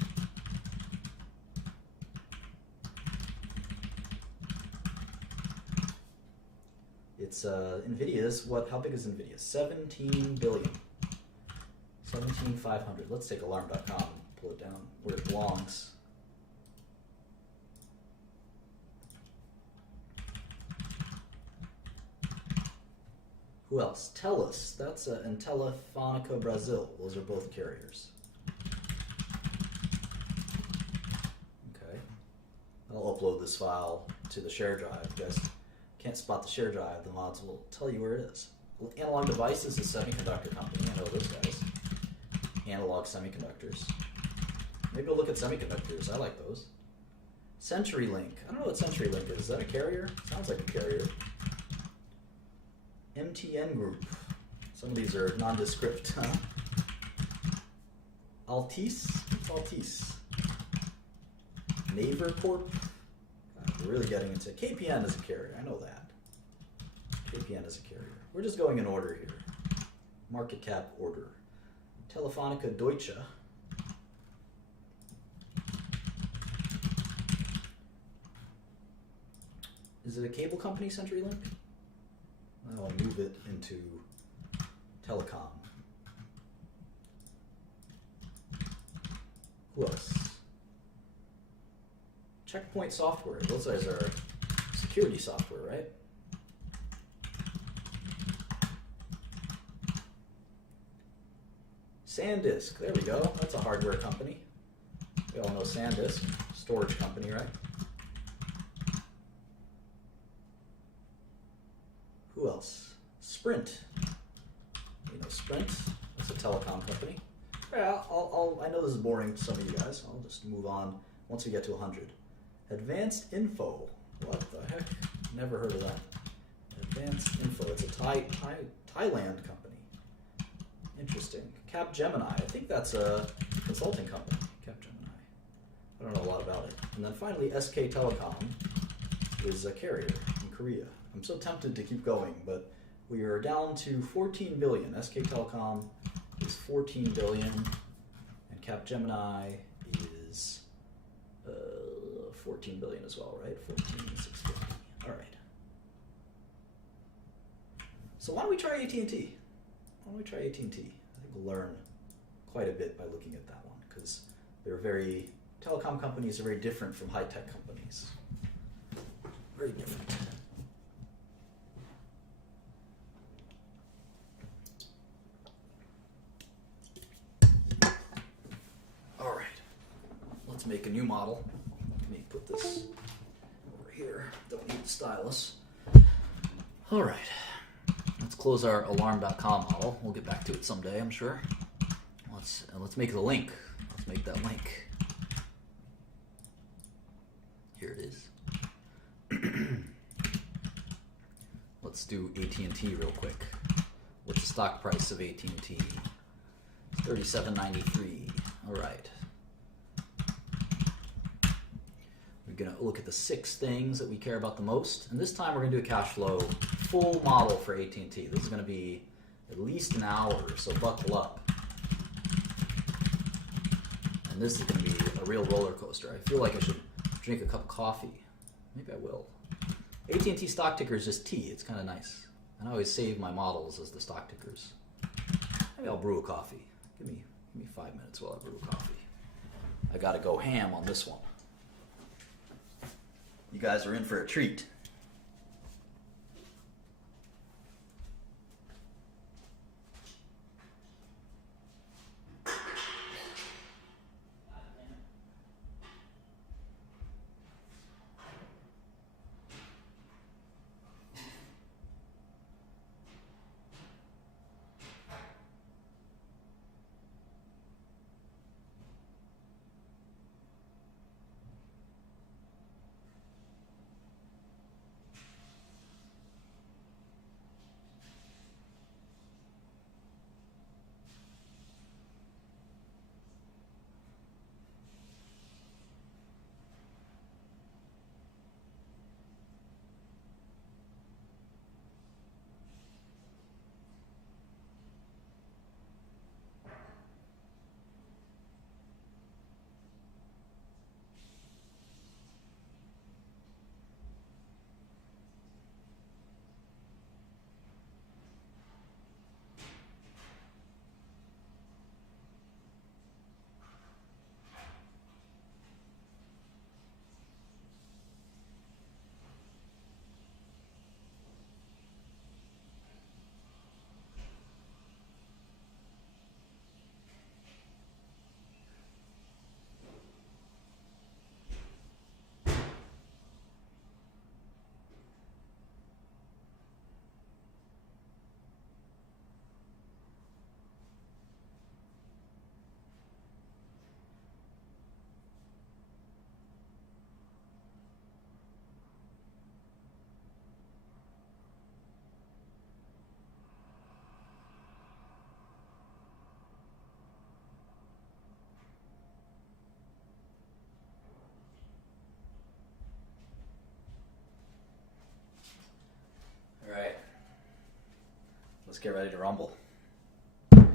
It's NVIDIA's, how big is NVIDIA? 17 billion. 17,500. Let's take alarm.com and pull it down where it belongs. Who else? TELUS. That's and Telefónica Brazil. Those are both carriers. Okay. I'll upload this file to the share drive. You guys can't spot the share drive. The mods will tell you where it is. Analog Devices is a semiconductor company. I know those guys. Analog Semiconductors. Maybe we'll look at semiconductors. I like those. CenturyLink. I don't know what CenturyLink is. Is that a carrier? Sounds like a carrier. MTN Group. Some of these are nondescript. Altice. What's Altice? Naver Corp. God, we're really getting into KPN as a carrier. I know that. KPN as a carrier. We're just going in order here. Market cap order. Telefonica Deutsche. Is it a cable company, CenturyLink? I'll move it into telecom. Who else? Checkpoint Software. Those guys are security software, right? SanDisk. There we go. That's a hardware company. We all know SanDisk. Storage company, right? Who else? Sprint. You know Sprint. That's a telecom company. Yeah, I know this is boring to some of you guys. I'll just move on once we get to 100. Advanced Info. What the heck? Never heard of that. Advanced Info. It's a Thailand company. Interesting. Capgemini. I think that's a consulting company. Capgemini. I don't know a lot about it. And then finally, SK Telecom is a carrier in Korea. I'm so tempted to keep going, but we are down to 14 billion. SK Telecom is 14 billion, and Capgemini is 14 billion as well, right? 14,650. All right. So why don't we try AT&T? don't we try AT&T? I think we'll learn quite a bit by looking at that one, because telecom companies are very different from high-tech companies. Very different. All right, let's make a new model. Let me put this over here. Don't need the stylus. All right, let's close our alarm.com model. We'll get back to it someday, I'm sure. Let's make the link. Let's make that link. Here it is. Let's do AT&T real quick. What's the stock price of AT&T? It's $37.93. All right. We're going to look at the 6 things that we care about the most. And this time we're going to do a cash flow full model for AT&T. This is going to be at least an hour, so buckle up. And this is going to be a real roller coaster. I feel like I should drink a cup of coffee. Maybe I will. AT&T stock ticker is just T. It's kind of nice. And I always save my models as the stock tickers. Maybe I'll brew a coffee. Give me 5 minutes while I brew a coffee. I got to go ham on this one. You guys are in for a treat. All right. Let's get ready to rumble. I'm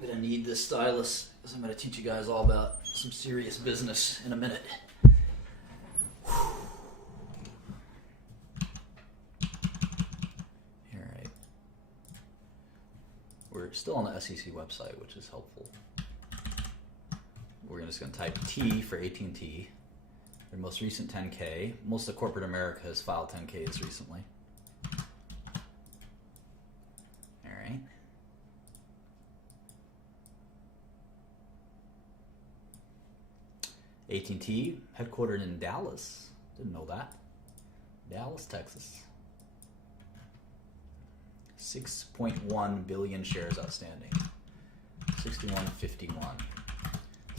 going to need this stylus because I'm going to teach you guys all about some serious business in a minute. All right. We're still on the SEC website, which is helpful. We're just going to type T for AT&T. Their most recent 10K. Most of corporate America has filed 10Ks recently. All right. AT&T, headquartered in Dallas. Didn't know that. Dallas, Texas. 6.1 billion shares outstanding. 61.51.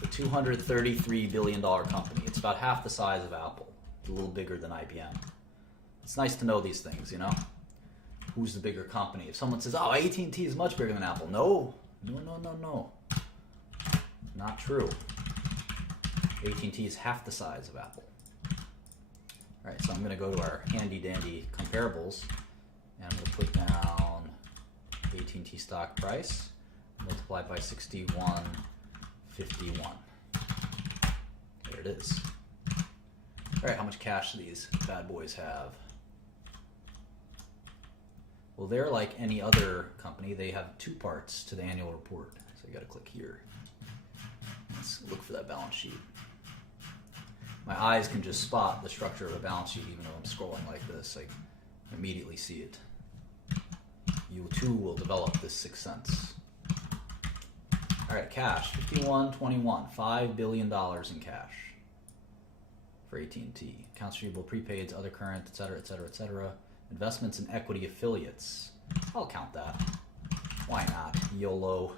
It's a $233 billion company. It's about half the size of Apple. It's a little bigger than IBM. It's nice to know these things, you know? Who's the bigger company? If someone says, oh, AT&T is much bigger than Apple. No. Not true. AT&T is half the size of Apple. All right, so I'm going to go to our handy-dandy comparables, and I'm going to put down AT&T stock price, multiplied by 61.51. There it is. All right, how much cash do these bad boys have? Well, they're like any other company. They have two parts to the annual report. So you got to click here. Let's look for that balance sheet. My eyes can just spot the structure of a balance sheet even though I'm scrolling like this. I immediately see it. You too will develop this sixth sense. All right, cash, 5121, $5 billion in cash for AT&T. Accounts receivable, prepaids, other current, et cetera, et cetera, et cetera. Investments in equity affiliates. I'll count that. Why not? YOLO.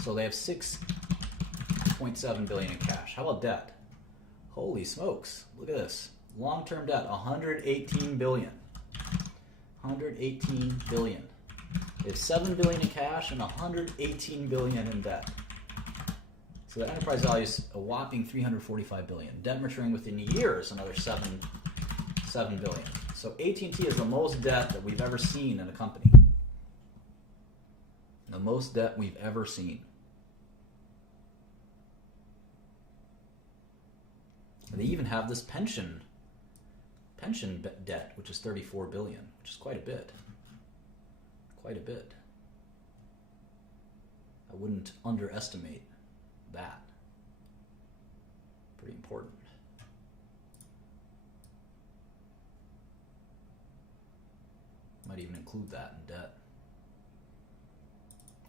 So they have $6.7 billion in cash. How about debt? Holy smokes. Look at this. Long-term debt, $118 billion. $118 billion. They have $7 billion in cash and $118 billion in debt. So the enterprise value is a whopping $345 billion. Debt maturing within a year is another $7 billion. So AT&T is the most debt that we've ever seen in a company. The most debt we've ever seen. And they even have this pension debt, which is $34 billion, which is quite a bit. Quite a bit. I wouldn't underestimate that. Pretty important. Might even include that in debt.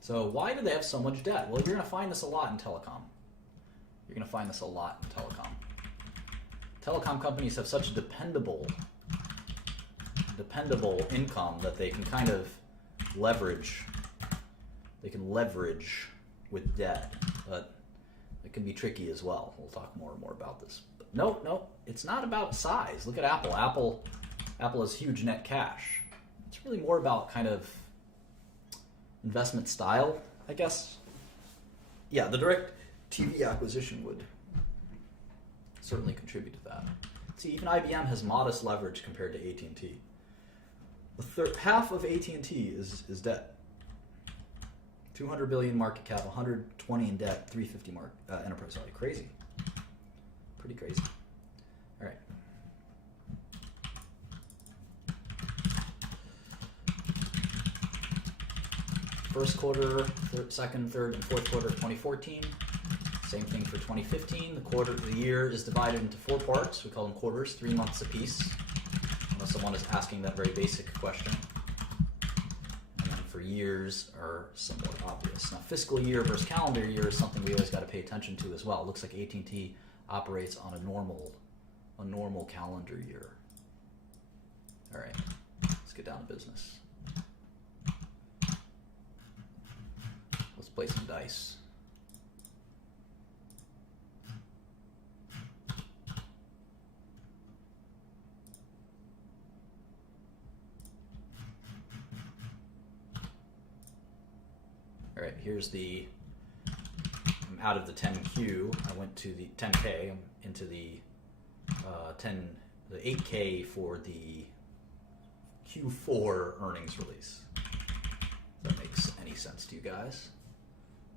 So why do they have so much debt? Well, you're going to find this a lot in telecom. You're going to find this a lot in telecom. Telecom companies have such dependable income that they can kind of leverage. They can leverage with debt, but it can be tricky as well. We'll talk more and more about this. But no, it's not about size. Look at Apple. Apple has huge net cash. It's really more about kind of investment style, I guess. Yeah, the direct TV acquisition would certainly contribute to that. See, even IBM has modest leverage compared to AT&T. Half of AT&T is debt. 200 billion market cap, 120 in debt, 350 enterprise value. Crazy. Pretty crazy. All right. First quarter, second, third, and fourth quarter of 2014. Same thing for 2015. The year is divided into 4 parts. We call them quarters, 3 months apiece. Unless someone is asking that very basic question. And then for years are somewhat obvious. Now, fiscal year versus calendar year is something we always got to pay attention to as well. It looks like AT&T operates on a normal calendar year. All right, let's get down to business. Let's play some dice. All right, here's I'm out of the 10Q. I went to the 10K. I'm into the 8K for the Q4 earnings release. If that makes any sense to you guys.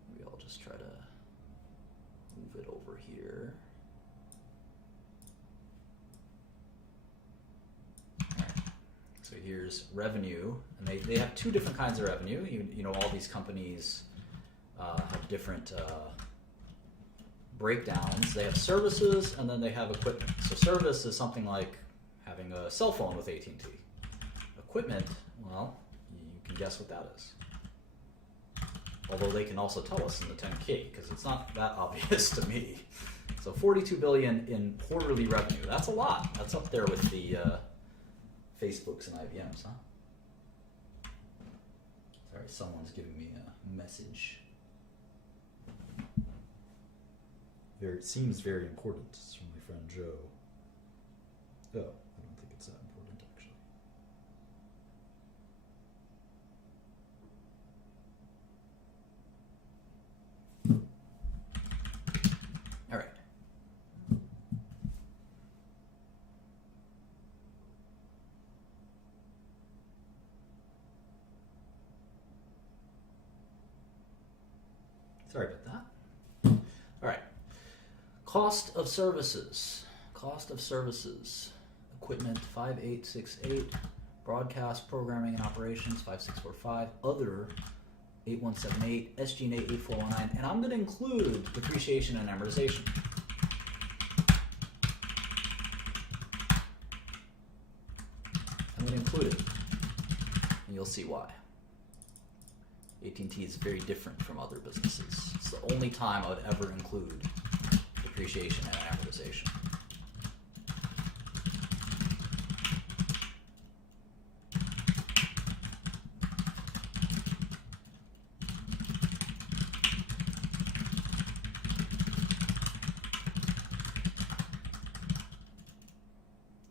Maybe I'll just try to move it over here. All right. So here's revenue, and they have 2 different kinds of revenue. You know, all these companies have different breakdowns. They have services, and then they have equipment. So service is something like having a cell phone with AT&T. Equipment, well, you can guess what that is. Although they can also tell us in the 10K, because it's not that obvious to me. So $42 billion in quarterly revenue. That's a lot. That's up there with the Facebooks and IBMs, huh? Sorry, someone's giving me a message. It seems very important. It's from my friend Joe. Oh, I don't think it's that important, actually. All right. Sorry about that. All right. Cost of services. Equipment 5868. broadcast, programming, and operations, 5645, other, 8178, SG&A, 8419, and I'm going to include depreciation and amortization. I'm going to include it, and you'll see why. AT&T is very different from other businesses. It's the only time I would ever include depreciation and amortization.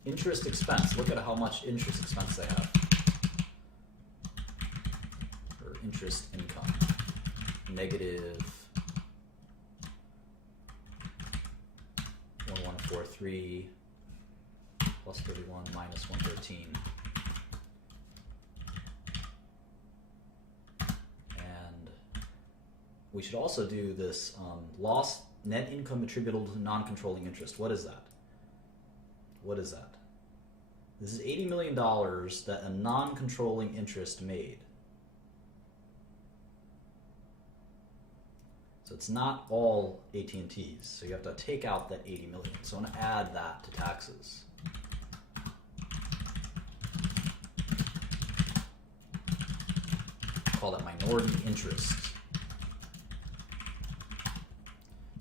Interest expense. Look at how much interest expense they have. Or interest income. Negative 1143 plus 31 minus 113. And we should also do this loss net income attributable to non-controlling interest. What is that? What is that? This is $80 million that a non-controlling interest made. So it's not all AT&T's. So you have to take out that $80 million. So I'm going to add that to taxes. Call that minority interest.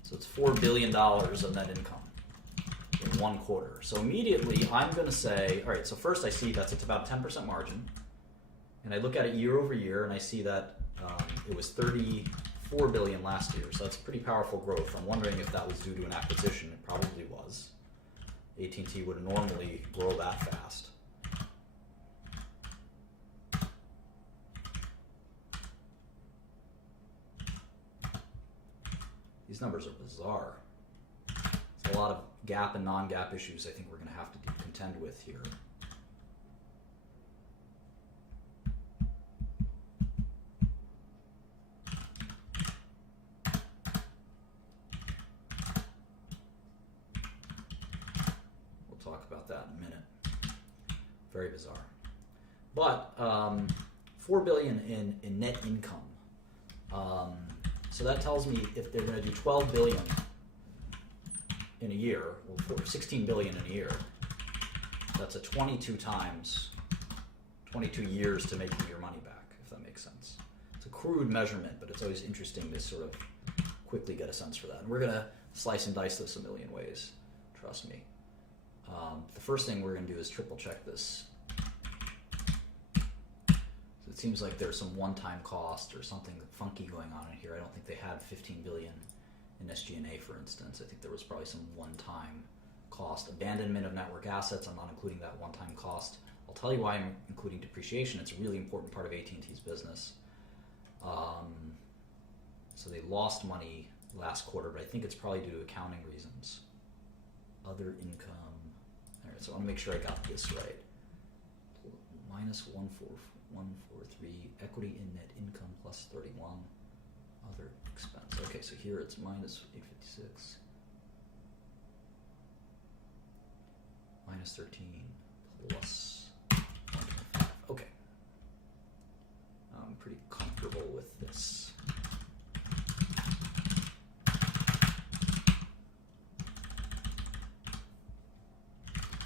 So it's $4 billion of net income in 1 quarter. So immediately I'm going to say, all right, so first I see it's about a 10% margin. And I look at it year over year and I see that it was $34 billion last year. So that's pretty powerful growth. I'm wondering if that was due to an acquisition. It probably was. AT&T would normally grow that fast. These numbers are bizarre. There's a lot of GAAP and non-GAAP issues I think we're going to have to contend with here. We'll talk about that in a minute. Very bizarre. But $4 billion in net income. So that tells me if they're going to do $12 billion in a year, well, $16 billion in a year, that's a 22 years to making your money back, if that makes sense. It's a crude measurement, but it's always interesting to sort of quickly get a sense for that. And we're going to slice and dice this a million ways, trust me. The first thing we're going to do is triple check this. It seems like there's some one-time cost or something funky going on in here. I don't think they had $15 billion in SG&A, for instance. I think there was probably some one-time cost. Abandonment of network assets, I'm not including that one-time cost. I'll tell you why I'm including depreciation. It's a really important part of AT&T's business. So they lost money last quarter, but I think it's probably due to accounting reasons. Other income. All right, so I want to make sure I got this right. Minus 143, equity in net income plus 31, other expense. Okay, so here it's minus 856, minus 13, plus 125. Okay. I'm pretty comfortable with this.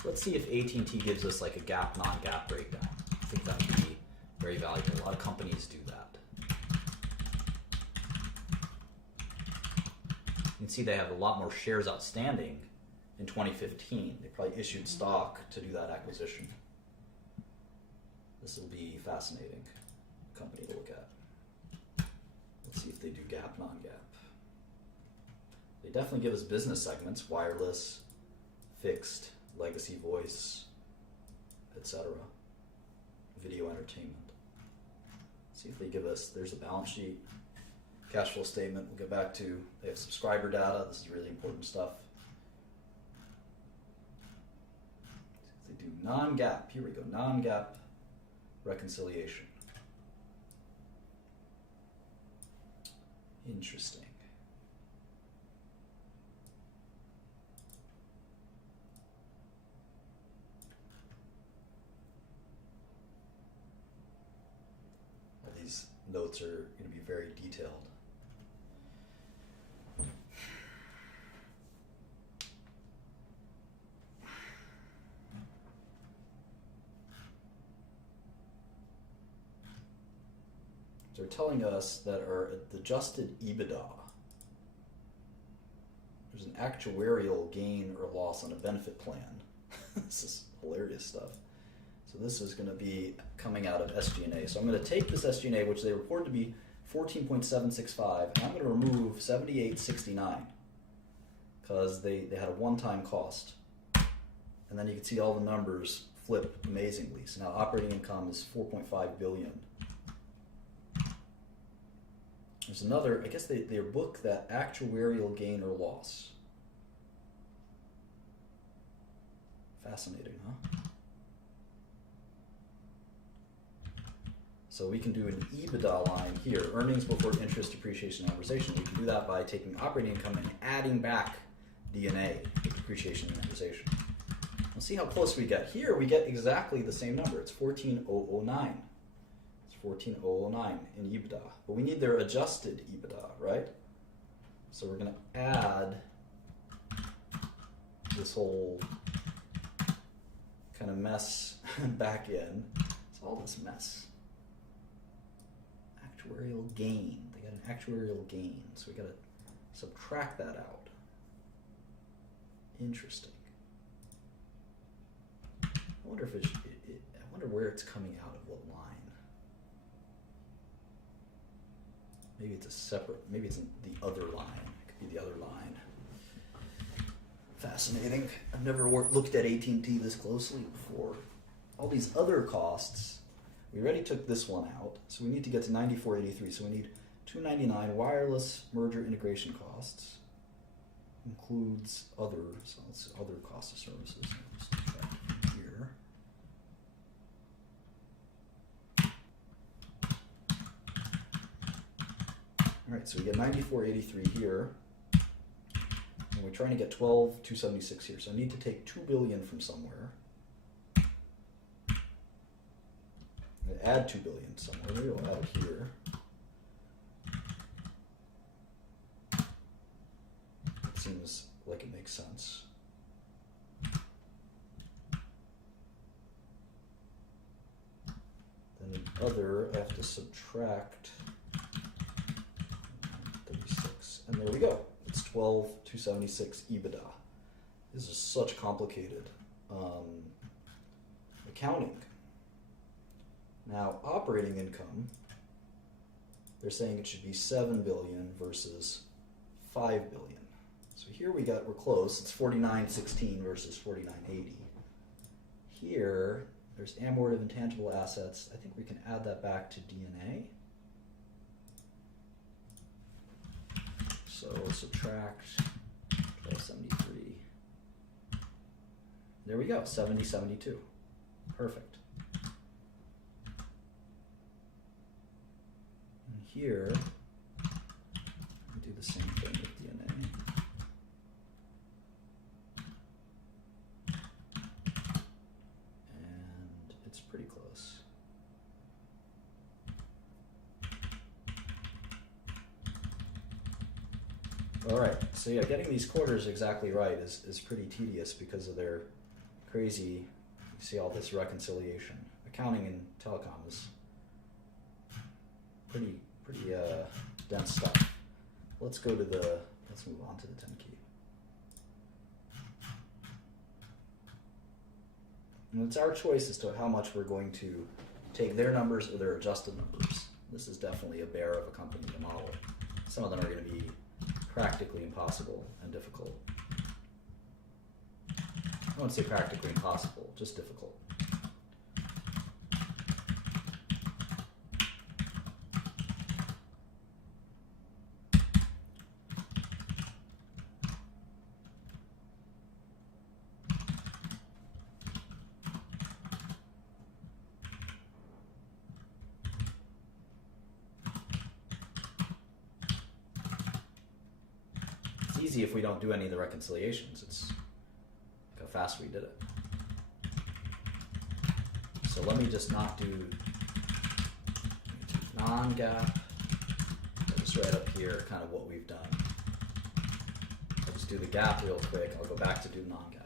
Let's see if AT&T gives us like a GAAP, non-GAAP breakdown. I think that would be very valuable. A lot of companies do that. You can see they have a lot more shares outstanding in 2015. They probably issued stock to do that acquisition. This will be fascinating company to look at. Let's see if they do GAAP, non-GAAP. They definitely give us business segments, wireless, fixed, legacy voice, etc. Video entertainment. See if they give us, there's a balance sheet, cash flow statement we'll get back to. They have subscriber data. This is really important stuff. See if they do non-GAAP. Here we go, non-GAAP reconciliation. Interesting. notes are going to be very detailed. So they're telling us that our adjusted EBITDA, there's an actuarial gain or loss on a benefit plan. This is hilarious stuff. So this is going to be coming out of SG&A. So I'm going to take this SG&A, which they reported to be 14.765, and I'm going to remove 7869 because they had a one-time cost. And then you can see all the numbers flip amazingly. So now operating income is 4.5 billion. There's another, I guess they book that actuarial gain or loss. Fascinating, huh? So we can do an EBITDA line here, earnings before interest, depreciation, and amortization. We can do that by taking operating income and adding back D&A, depreciation and amortization. We'll see how close we get. Here we get exactly the same number. It's 14,009. It's 14,009 in EBITDA. But we need their adjusted EBITDA, right? So we're going to add this whole kind of mess back in. It's all this mess. Actuarial gain. They got an actuarial gain, so we got to subtract that out. Interesting. I wonder if I wonder where it's coming out of what line. Maybe it's a separate. Maybe it's in the other line. It could be the other line. Fascinating. I've never looked at AT&T this closely before. All these other costs. We already took this one out, so we need to get to 94.83. So we need 299 wireless merger integration costs. Includes other, so let's see, other cost of services. Let's subtract from here. All right, so we get 94.83 here, and we're trying to get 12,276 here. So I need to take 2 billion from somewhere. Add 2 billion somewhere. Maybe we'll add it here. It seems like it makes sense. Then the other, I have to subtract 36. And there we go. It's 12,276 EBITDA. This is such complicated accounting. Now, operating income, they're saying it should be 7 billion versus 5 billion. So here we're close. It's 49.16 versus 49.80. Here, there's amortized intangible assets. I think we can add that back to D&A. So subtract 1273. There we go, 70.72. Perfect. Here, we do the same thing with DNA. And it's pretty close. All right, so yeah, getting these quarters exactly right is pretty tedious because of their crazy, you see all this reconciliation. Accounting in telecom is pretty dense stuff. Let's move on to the 10 key. And it's our choice as to how much we're going to take their numbers or their adjusted numbers. This is definitely a bear of a company to model. Some of them are going to be practically impossible and difficult. I won't say practically impossible, just difficult. Easy if we don't do any of the reconciliations. It's look how fast we did it. So let me just not non-GAAP. I'll just write up here kind of what we've done. I'll just do the GAAP real quick. I'll go back to do non-GAAP.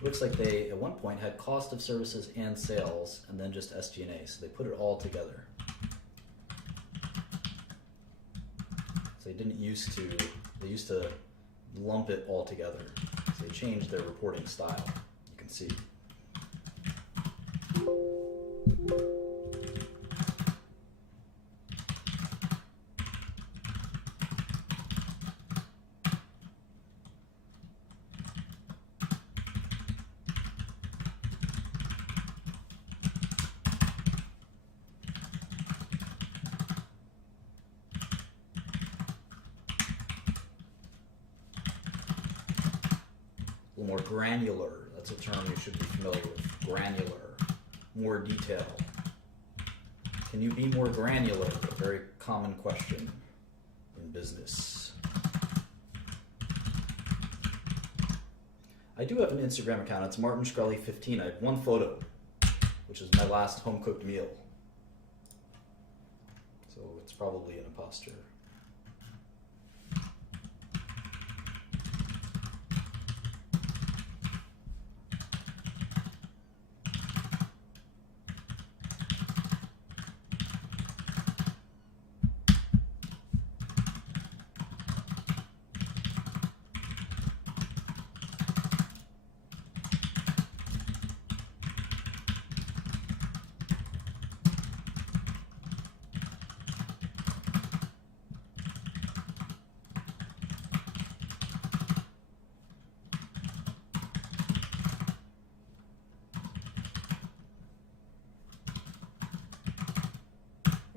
Looks like they, at one point, had cost of services and sales, and then just SG&A, so they put it all together. So they didn't used to, they used to lump it all together. So they changed their reporting style, you can see. More granular, that's a term you should be familiar with. Granular, more detail. Can you be more granular? A very common question in business. I do have an Instagram account, it's Martin Shkreli 15. I have one photo, which is my last home cooked meal. So it's probably an imposter.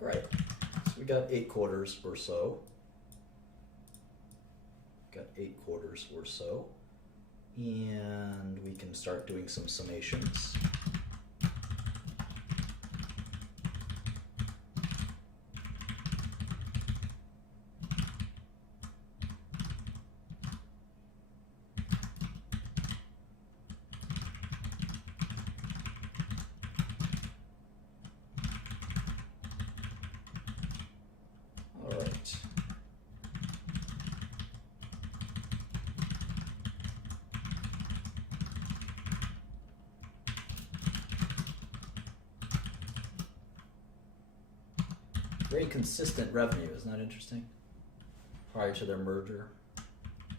All right, so we got 8 quarters or so. Got 8 quarters or so. And we can start doing some summations. Very consistent revenue, isn't that interesting? Prior to their merger,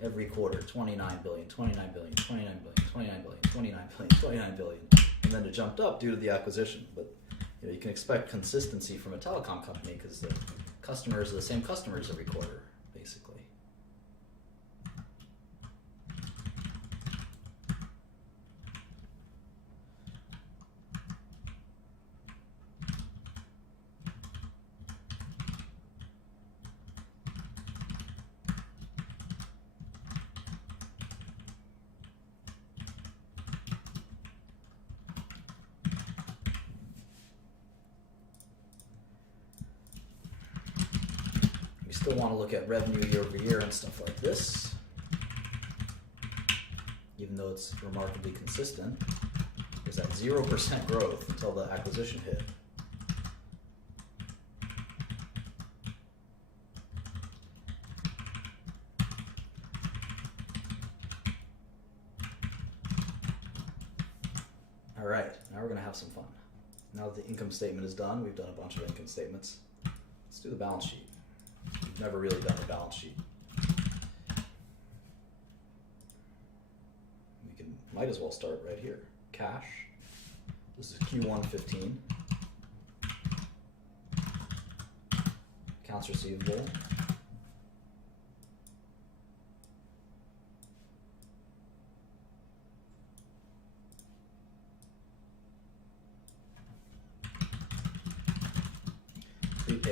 every quarter, 29 billion, 29 billion, 29 billion, 29 billion, 29 billion, 29 billion, and then it jumped up due to the acquisition. But you can expect consistency from a telecom company because the customers are the same customers every quarter, basically. Still want to look at revenue year over year and stuff like this, even though it's remarkably consistent. There's that 0% growth until the acquisition hit. All right, now we're going to have some fun. Now that the income statement is done, we've done a bunch of income statements. Let's do the balance sheet. We've never really done a balance sheet. We might as well start right here. Cash. This is Q1 15. Accounts receivable.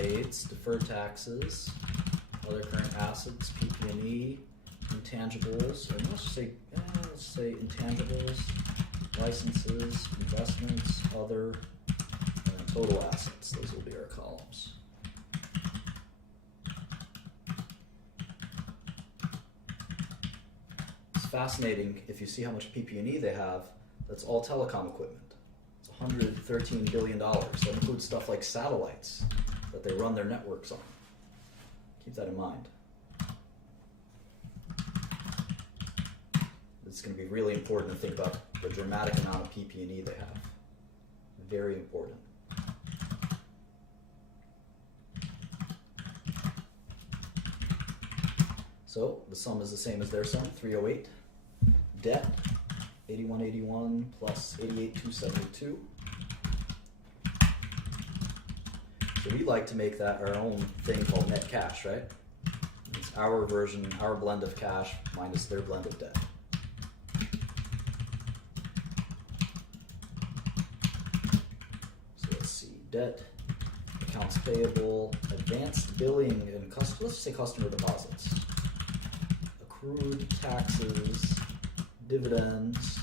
postpaids, deferred taxes, other current assets, PP&E, intangibles, or let's say intangibles, licenses, investments, other, and then total assets. Those will be our columns. It's fascinating if you see how much PP&E they have. That's all telecom equipment. It's $113 billion. That includes stuff like satellites that they run their networks on. Keep that in mind. It's going to be really important to think about the dramatic amount of PP&E they have. Very important. So the sum is the same as their sum, 308. Debt, 8181 plus 88272. So we like to make that our own thing called net cash, right? It's our version, our blend of cash minus their blend of debt. So let's see, debt, accounts payable, advanced billing, and let's just say customer deposits, accrued taxes, dividends,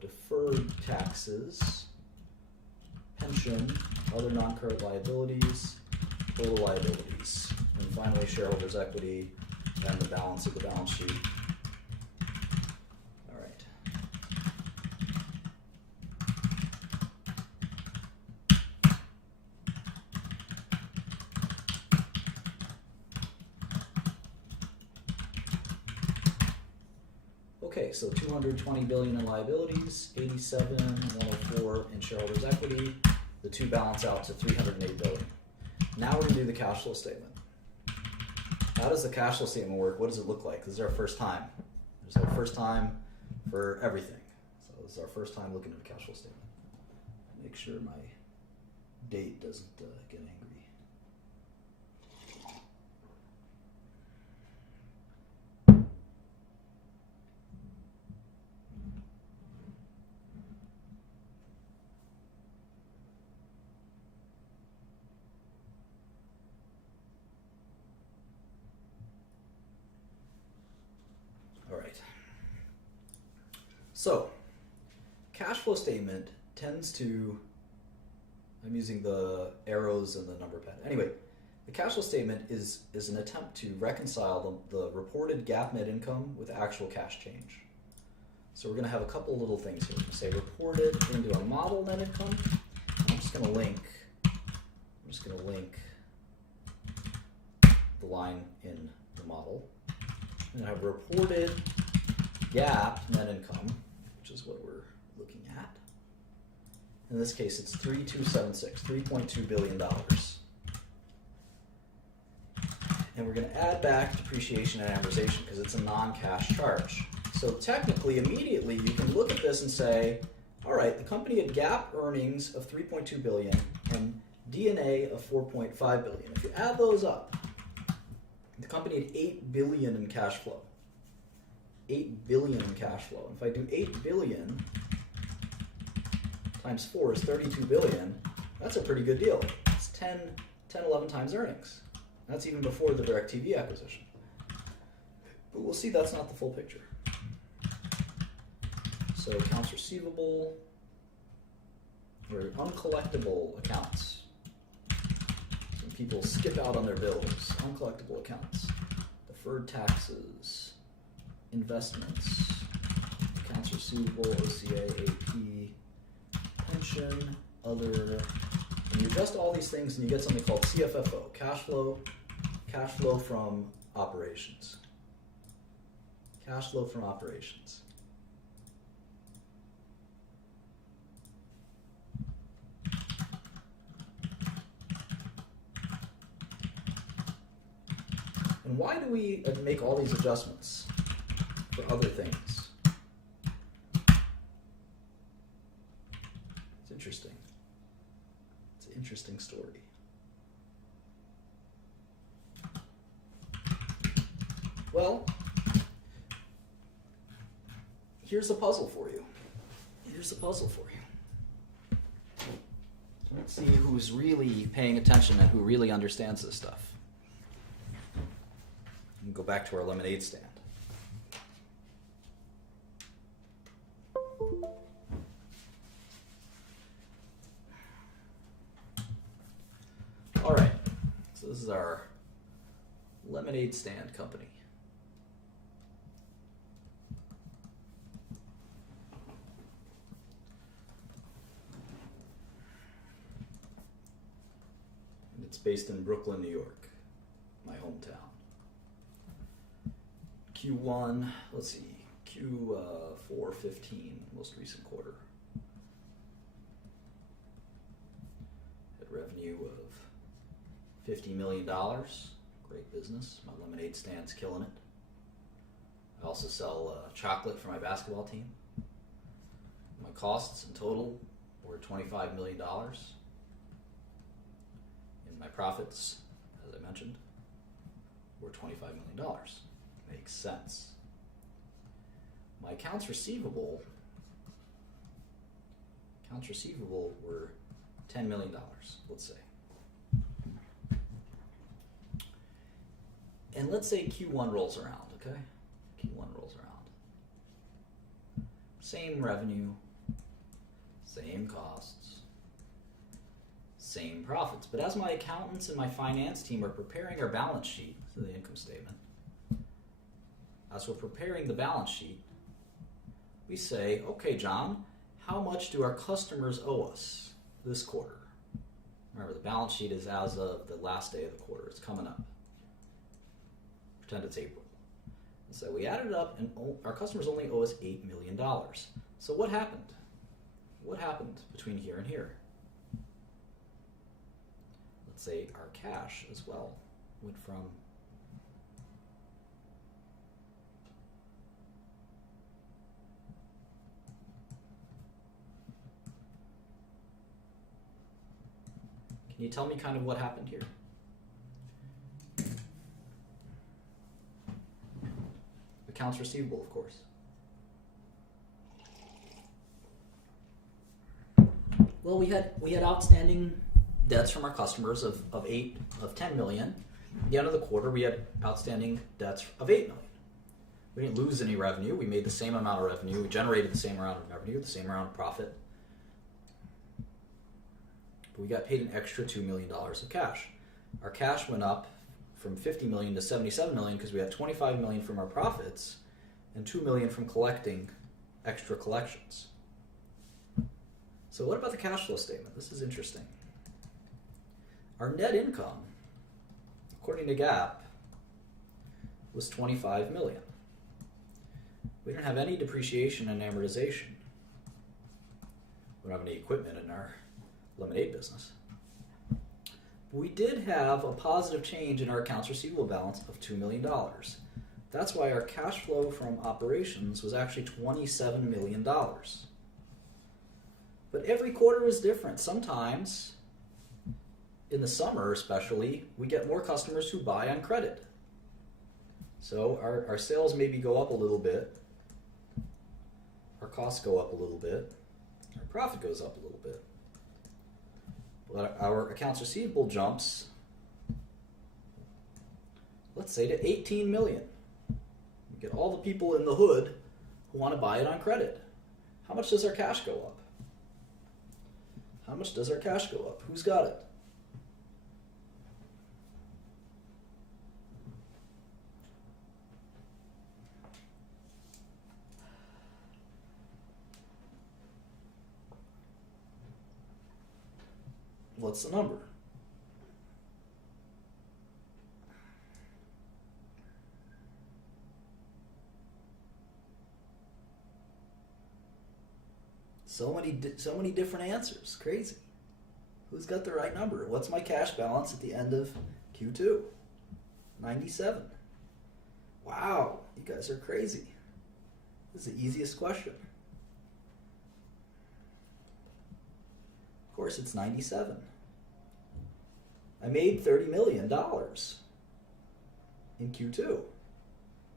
deferred taxes, pension, other non-current liabilities, total liabilities, and finally shareholders' equity and the balance of the balance sheet. All right. Okay, so 220 billion in liabilities, 87, 104 in shareholders' equity. The two balance out to 308 billion. Now we're going to do the cash flow statement. How does the cash flow statement work? What does it look like? This is our first time. This is our first time for everything. So this is our first time looking at the cash flow statement. Make sure my date doesn't get angry. So, cash flow statement tends to, I'm using the arrows and the number pad. Anyway, the cash flow statement is an attempt to reconcile the reported GAAP net income with actual cash change. So we're going to have a couple little things here. We're going to say reported into a model net income. I'm just going to link the line in the model. And I have reported GAAP net income, which is what we're looking at. In this case, it's 3276, $3.2 billion. And we're going to add back depreciation and amortization because it's a non-cash charge. So technically, immediately, you can look at this and say, all right, the company had GAAP earnings of $3.2 billion and D&A of $4.5 billion. If you add those up, the company had $8 billion in cash flow. $8 billion in cash flow. If I do 8 billion times 4 is 32 billion, that's a pretty good deal. It's 10, 11 times earnings. That's even before the DirecTV acquisition. But we'll see that's not the full picture. So accounts receivable, or uncollectible accounts. Some people skip out on their bills. Uncollectible accounts. Deferred taxes. Investments, accounts receivable, OCA, AP, pension, other, and you adjust all these things and you get something called CFFO, cash flow from operations. Cash flow from operations. And why do we make all these adjustments for other things? It's interesting. It's an interesting story. Well, here's a puzzle for you. See who's really paying attention and who really understands this stuff. And go back to our lemonade stand. All right, so this is our lemonade stand company. And it's based in Brooklyn, New York, my hometown. Q1, let's see, Q415, most recent quarter. Had revenue of $50 million. Great business. My lemonade stand's killing it. I also sell chocolate for my basketball team. My costs in total were $25 million. And my profits, as I mentioned, were $25 million. Makes sense. My accounts receivable were $10 million, let's say. And let's say Q1 rolls around, okay? Q1 rolls around. Same revenue, same costs, same profits. But as my accountants and my finance team are preparing our balance sheet, so the income statement, as we're preparing the balance sheet, we say, okay, John, how much do our customers owe us this quarter? Remember, the balance sheet is as of the last day of the quarter. It's coming up. Pretend it's April. And so we added it up, and our customers only owe us $8 million. So what happened? What happened between here and here? Let's say our cash as well went from Can you tell me kind of what happened here? Accounts receivable, of course. Well, we had outstanding debts from our customers of 10 million. At the end of the quarter, we had outstanding debts of 8 million. We didn't lose any revenue. We made the same amount of revenue. We generated the same amount of revenue, the same amount of profit. But we got paid an extra $2 million of cash. Our cash went up from 50 million to 77 million because we had 25 million from our profits and 2 million from collecting extra collections. So what about the cash flow statement? This is interesting. Our net income, according to GAAP, was 25 million. We didn't have any depreciation and amortization. We don't have any equipment in our lemonade business. We did have a positive change in our accounts receivable balance of $2 million. That's why our cash flow from operations was actually $27 million. But every quarter is different. Sometimes, in the summer especially, we get more customers who buy on credit. So our sales maybe go up a little bit, our costs go up a little bit, our profit goes up a little bit. But our accounts receivable jumps, let's say, to 18 million. We get all the people in the hood who want to buy it on credit. How much does our cash go up? How much does our cash go up? Who's got it? What's the number? So many different answers. Crazy. Who's got the right number? What's my cash balance at the end of Q2? 97. Wow, you guys are crazy. This is the easiest question. Of course, it's 97. I made $30 million in Q2.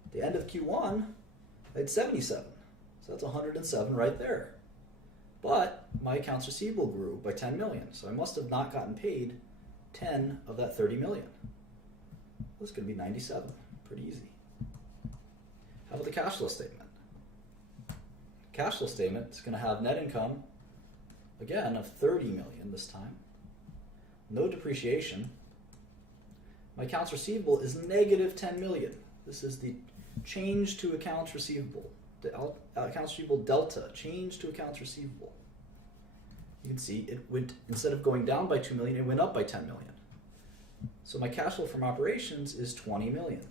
At the end of Q1, I had 77. So that's 107 right there. But my accounts receivable grew by 10 million, so I must have not gotten paid 10 of that 30 million. That's going to be 97. Pretty easy. How about the cash flow statement? Cash flow statement is going to have net income, again, of 30 million this time. No depreciation. My accounts receivable is negative 10 million. This is the change to accounts receivable. The accounts receivable delta, change to accounts receivable. You can see it went, instead of going down by 2 million, it went up by 10 million. So my cash flow from operations is 20 million.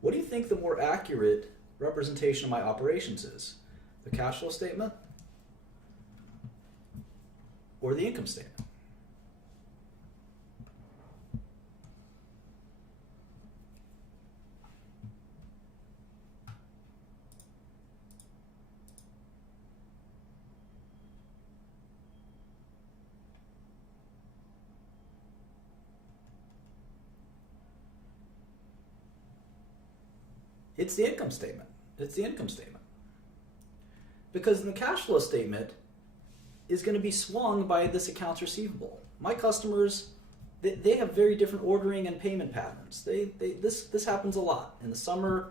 What do you think the more accurate representation of my operations is? The cash flow statement or the income statement? It's the income statement. It's the income statement. Because the cash flow statement is going to be swung by this accounts receivable. My customers, they have very different ordering and payment patterns. This happens a lot. In the summer,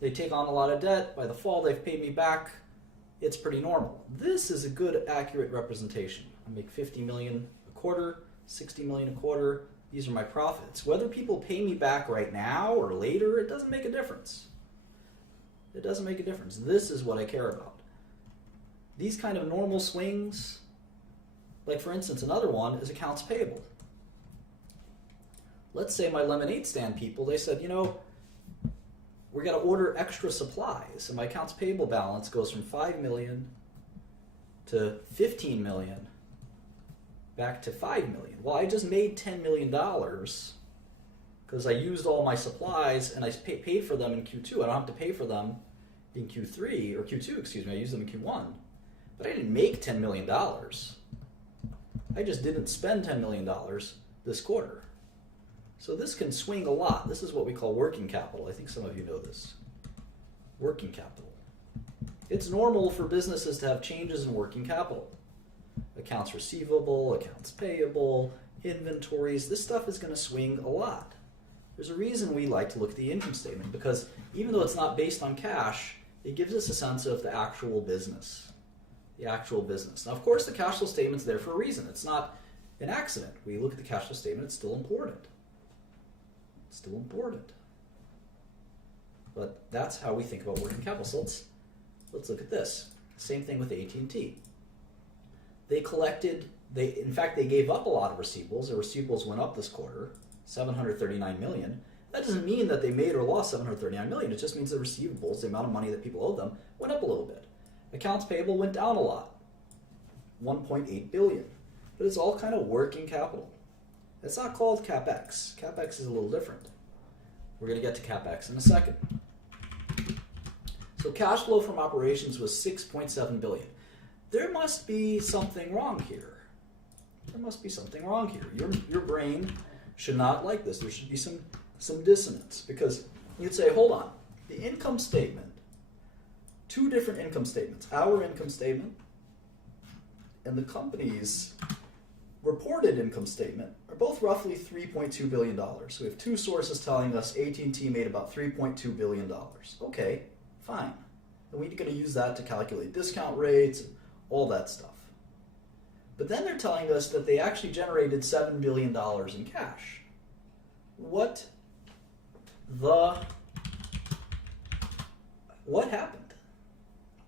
they take on a lot of debt. By the fall, they've paid me back. It's pretty normal. This is a good, accurate representation. I make 50 million a quarter, 60 million a quarter. These are my profits. Whether people pay me back right now or later, it doesn't make a difference. It doesn't make a difference. This is what I care about. These kind of normal swings, like for instance, another one is accounts payable. Let's say my lemonade stand people, they said, you know, we're going to order extra supplies, and my accounts payable balance goes from 5 million to 15 million back to 5 million. Well, I just made $10 million because I used all my supplies and I paid for them in Q2. I don't have to pay for them in Q3, or Q2, excuse me, I used them in Q1. But I didn't make $10 million. I just didn't spend $10 million this quarter. So this can swing a lot. This is what we call working capital. I think some of you know this. Working capital. It's normal for businesses to have changes in working capital. Accounts receivable, accounts payable, inventories. This stuff is going to swing a lot. There's a reason we like to look at the income statement, because even though it's not based on cash, it gives us a sense of the actual business. The actual business. Now, of course, the cash flow statement's there for a reason. It's not an accident. We look at the cash flow statement, it's still important. It's still important. But that's how we think about working capital. So let's look at this. Same thing with AT&T. They collected, in fact, they gave up a lot of receivables. Their receivables went up this quarter, $739 million. That doesn't mean that they made or lost $739 million. It just means the receivables, the amount of money that people owed them, went up a little bit. Accounts payable went down a lot, $1.8 billion. But it's all kind of working capital. It's not called CapEx. CapEx is a little different. We're going to get to CapEx in a second. So cash flow from operations was $6.7 billion. There must be something wrong here. There must be something wrong here. Your brain should not like this. There should be some dissonance, because you'd say, hold on, the income statement, two different income statements, our income statement and the company's reported income statement are both roughly $3.2 billion. So we have two sources telling us AT&T made about $3.2 billion. Okay, fine. And we're going to use that to calculate discount rates and all that stuff. But then they're telling us that they actually generated $7 billion in cash. What happened?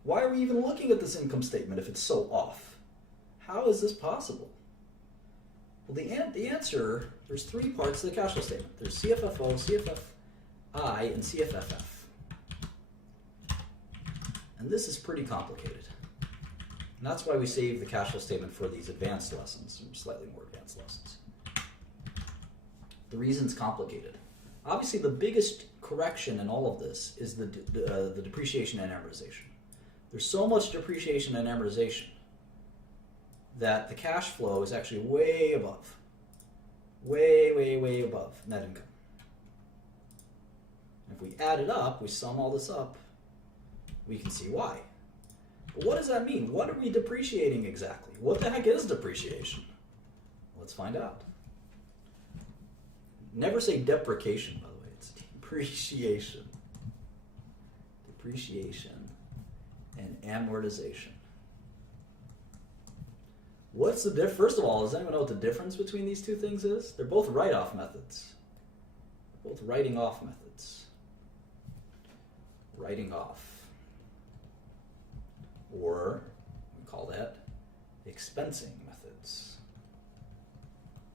Why are we even looking at this income statement if it's so off? How is this possible? Well, the answer, there's three parts to the cash flow statement. There's CFFO, CFFI, and CFFF. And this is pretty complicated. And that's why we save the cash flow statement for these advanced lessons, slightly more advanced lessons. The reason's complicated. Obviously, the biggest correction in all of this is the depreciation and amortization. There's so much depreciation and amortization that the cash flow is actually way above, way above net income. And if we add it up, we sum all this up, we can see why. But what does that mean? What are we depreciating exactly? What the heck is depreciation? Let's find out. Never say depreciation, by the way. It's depreciation. Depreciation and amortization. What's the difference? First of all, does anyone know what the difference between these two things is? They're both write-off methods. Both writing off methods. Writing off. Or we call that expensing methods.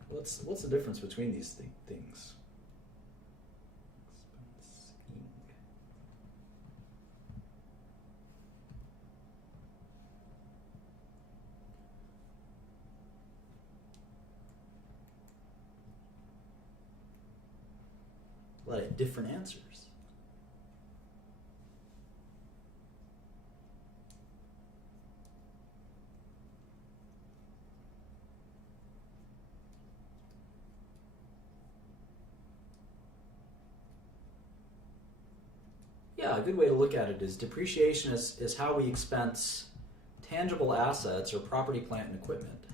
What's the difference between these things? Expensing. A lot of different answers. Yeah, a good way to look at it is depreciation is how we expense tangible assets or property, plant, and equipment.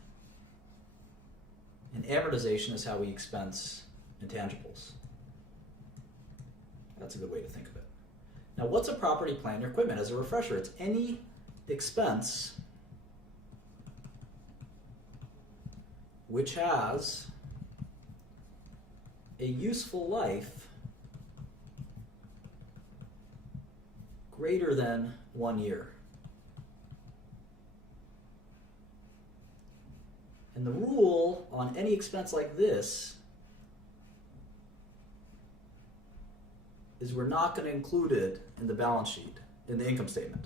And amortization is how we expense intangibles. That's a good way to think of it. Now, what's a property, plant, and equipment? As a refresher, it's any expense which has a useful life greater than 1 year. And the rule on any expense like this is we're not going to include it in the balance sheet, in the income statement.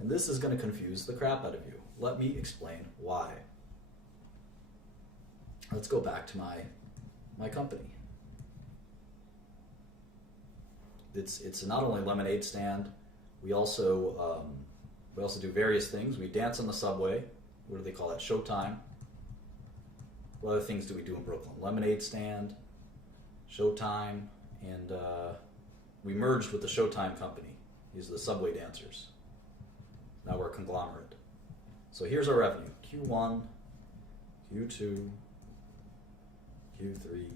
And this is going to confuse the crap out of you. Let me explain why. Let's go back to my company. It's not only a lemonade stand. We also do various things. We dance on the subway. What do they call that? Showtime. What other things do we do in Brooklyn? Lemonade stand, Showtime, and we merged with the Showtime company. These are the subway dancers. Now we're a conglomerate. So here's our revenue. Q1, Q2, Q3,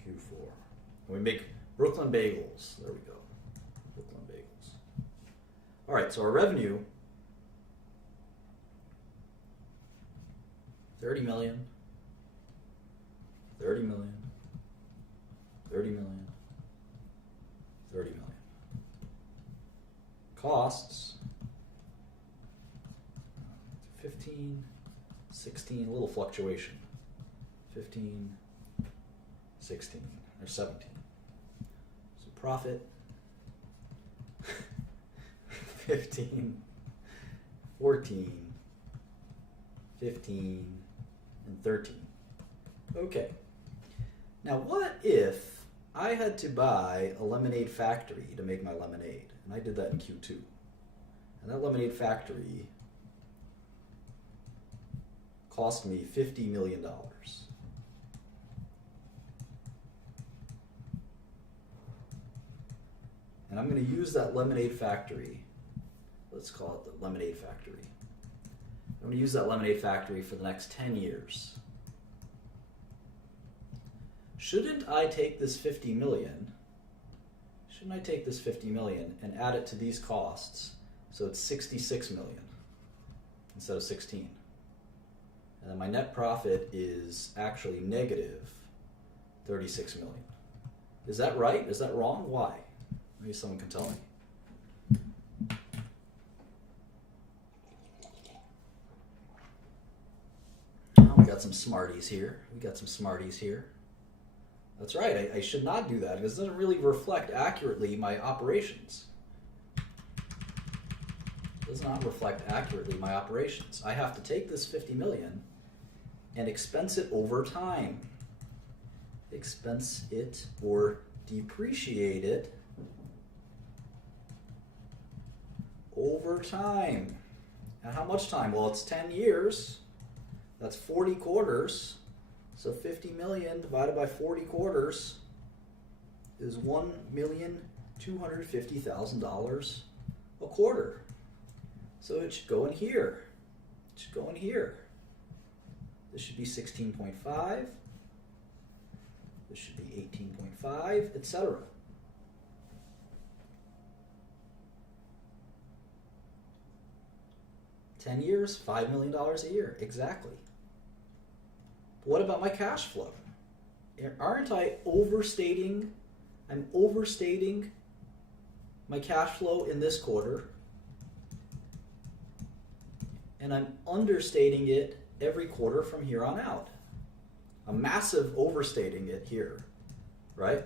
Q4. And we make Brooklyn bagels. There we go. Brooklyn bagels. All right, so our revenue, 30 million, 30 million, 30 million, 30 million. Costs, 15, 16, a little fluctuation. 15, 16, or 17. So profit, 15, 14, 15, and 13. Okay. Now what if I had to buy a lemonade factory to make my lemonade? And I did that in Q2. And that lemonade factory cost me $50 million. And I'm going to use that lemonade factory. Let's call it the lemonade factory. I'm going to use that lemonade factory for the next 10 years. Shouldn't I take this 50 million? Shouldn't I take this 50 million and add it to these costs so it's 66 million instead of 16? And then my net profit is actually negative 36 million. Is that right? Is that wrong? Why? Maybe someone can tell me. Oh, we got some smarties here. That's right. I should not do that because it doesn't really reflect accurately my operations. It does not reflect accurately my operations. I have to take this 50 million and expense it over time. Expense it or depreciate it over time. And how much time? Well, it's 10 years. That's 40 quarters. So 50 million divided by 40 quarters is $1,250,000 a quarter. So it should go in here. It should go in here. This should be 16.5. This should be 18.5, etc. $10 years, $5 million a year, exactly. What about my cash flow? Aren't I overstating? I'm overstating my cash flow in this quarter, and I'm understating it every quarter from here on out. I'm massive overstating it here, right?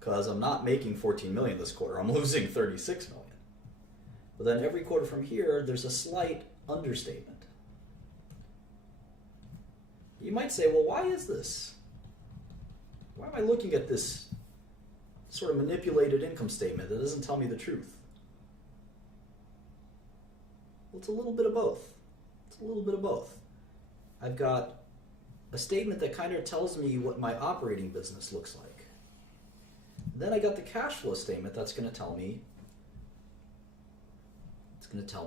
Because I'm not making 14 million this quarter, I'm losing 36 million. But then every quarter from here, there's a slight understatement. You might say, well, why is this? Why am I looking at this sort of manipulated income statement that doesn't tell me the truth? Well, it's a little bit of both. It's a little bit of both. I've got a statement that kind of tells me what my operating business looks like. Then I got the cash flow statement that's going to tell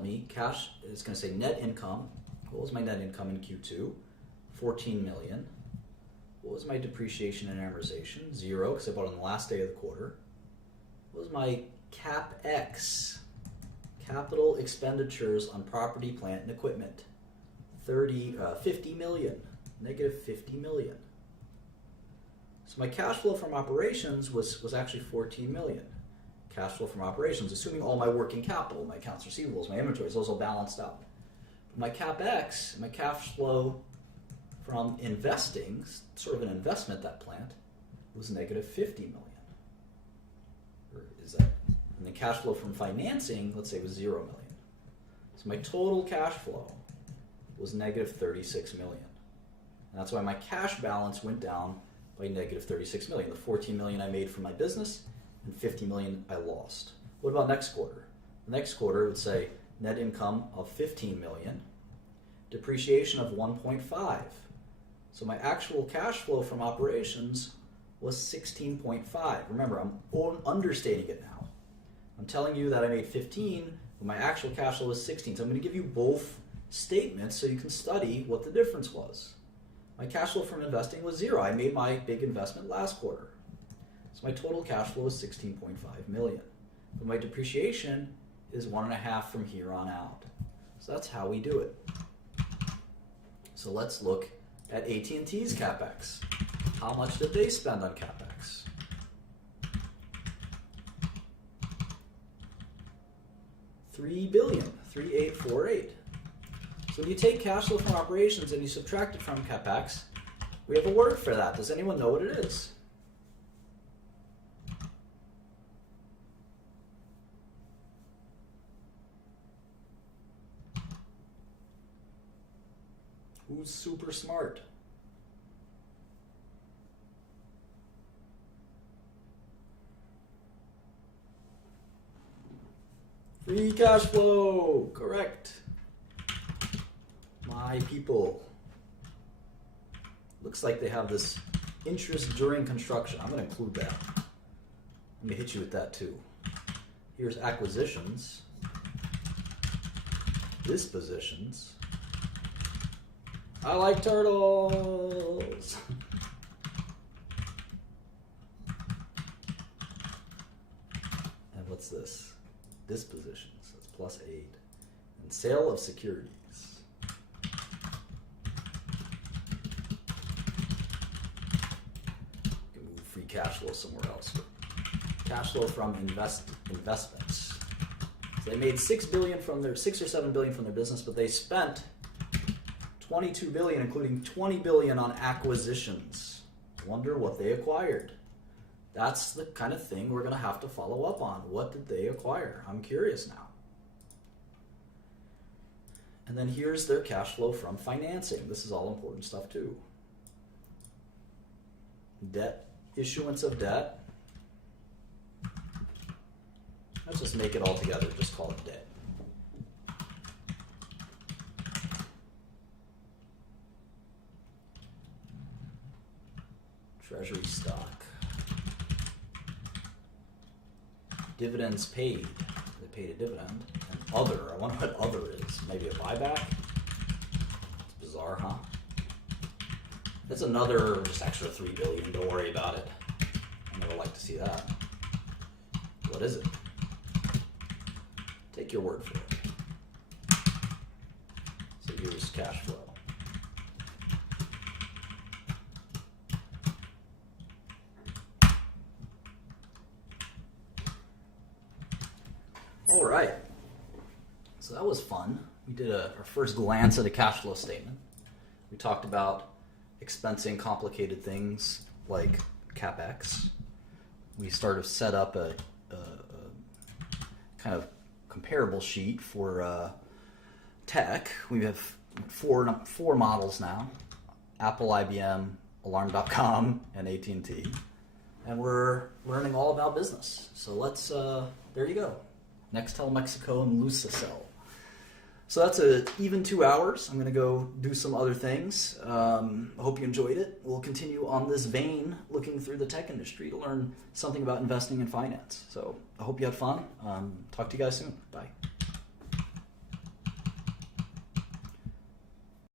me, cash, it's going to say net income. What was my net income in Q2? 14 million. What was my depreciation and amortization? 0, because I bought on the last day of the quarter. What was my CapEx? Capital expenditures on property, plant, and equipment. 50 million. Negative 50 million. So my cash flow from operations was actually 14 million. Cash flow from operations, assuming all my working capital, my accounts receivables, my inventories, those all balanced out. My CapEx, my cash flow from investing, sort of an investment, that plant, was negative 50 million. Or is that? And the cash flow from financing, let's say, was 0 million. So my total cash flow was negative 36 million. And that's why my cash balance went down by negative 36 million. The 14 million I made from my business and 50 million I lost. What about next quarter? The next quarter would say net income of 15 million, depreciation of 1.5. So my actual cash flow from operations was 16.5. Remember, I'm understating it now. I'm telling you that I made 15, but my actual cash flow was 16. So I'm going to give you both statements so you can study what the difference was. My cash flow from investing was 0. I made my big investment last quarter. So my total cash flow is 16.5 million. But my depreciation is 1.5 from here on out. So that's how we do it. So let's look at AT&T's CapEx. How much did they spend on CapEx? $3 billion, 3,848. So when you take cash flow from operations and you subtract it from CapEx, we have a word for that. Does anyone know what it is? Who's super smart? Free cash flow, correct. My people. Looks like they have this interest during construction. I'm going to include that. Let me hit you with that too. Here's acquisitions, dispositions. I like turtles. And what's this? Dispositions. That's plus 8. And sale of securities. Free cash flow somewhere else. Cash flow from investments. So they made 6 or 7 billion from their business, but they spent 22 billion, including 20 billion on acquisitions. Wonder what they acquired. That's the kind of thing we're going to have to follow up on. What did they acquire? I'm curious now. And then here's their cash flow from financing. This is all important stuff too. Debt. Issuance of debt. Let's just make it all together, just call it debt. Treasury stock. Dividends paid. They paid a dividend. And other. I wonder what other is. Maybe a buyback? It's bizarre, huh? That's another just extra $3 billion. Don't worry about it. I never like to see that. What is it? Take your word for it. So here's cash flow. All right. So that was fun. We did our first glance at a cash flow statement. We talked about expensing complicated things like CapEx. We sort of set up a kind of comparable sheet for tech. We have four models now: Apple, IBM, Alarm.com, and AT&T. And we're learning all about business. So let's, there you go. Nextel Mexico and Lucicell. So that's an even 2 hours. I'm going to go do some other things. I hope you enjoyed it. We'll continue on this vein, looking through the tech industry to learn something about investing and finance. So I hope you had fun. Talk to you guys soon. Bye.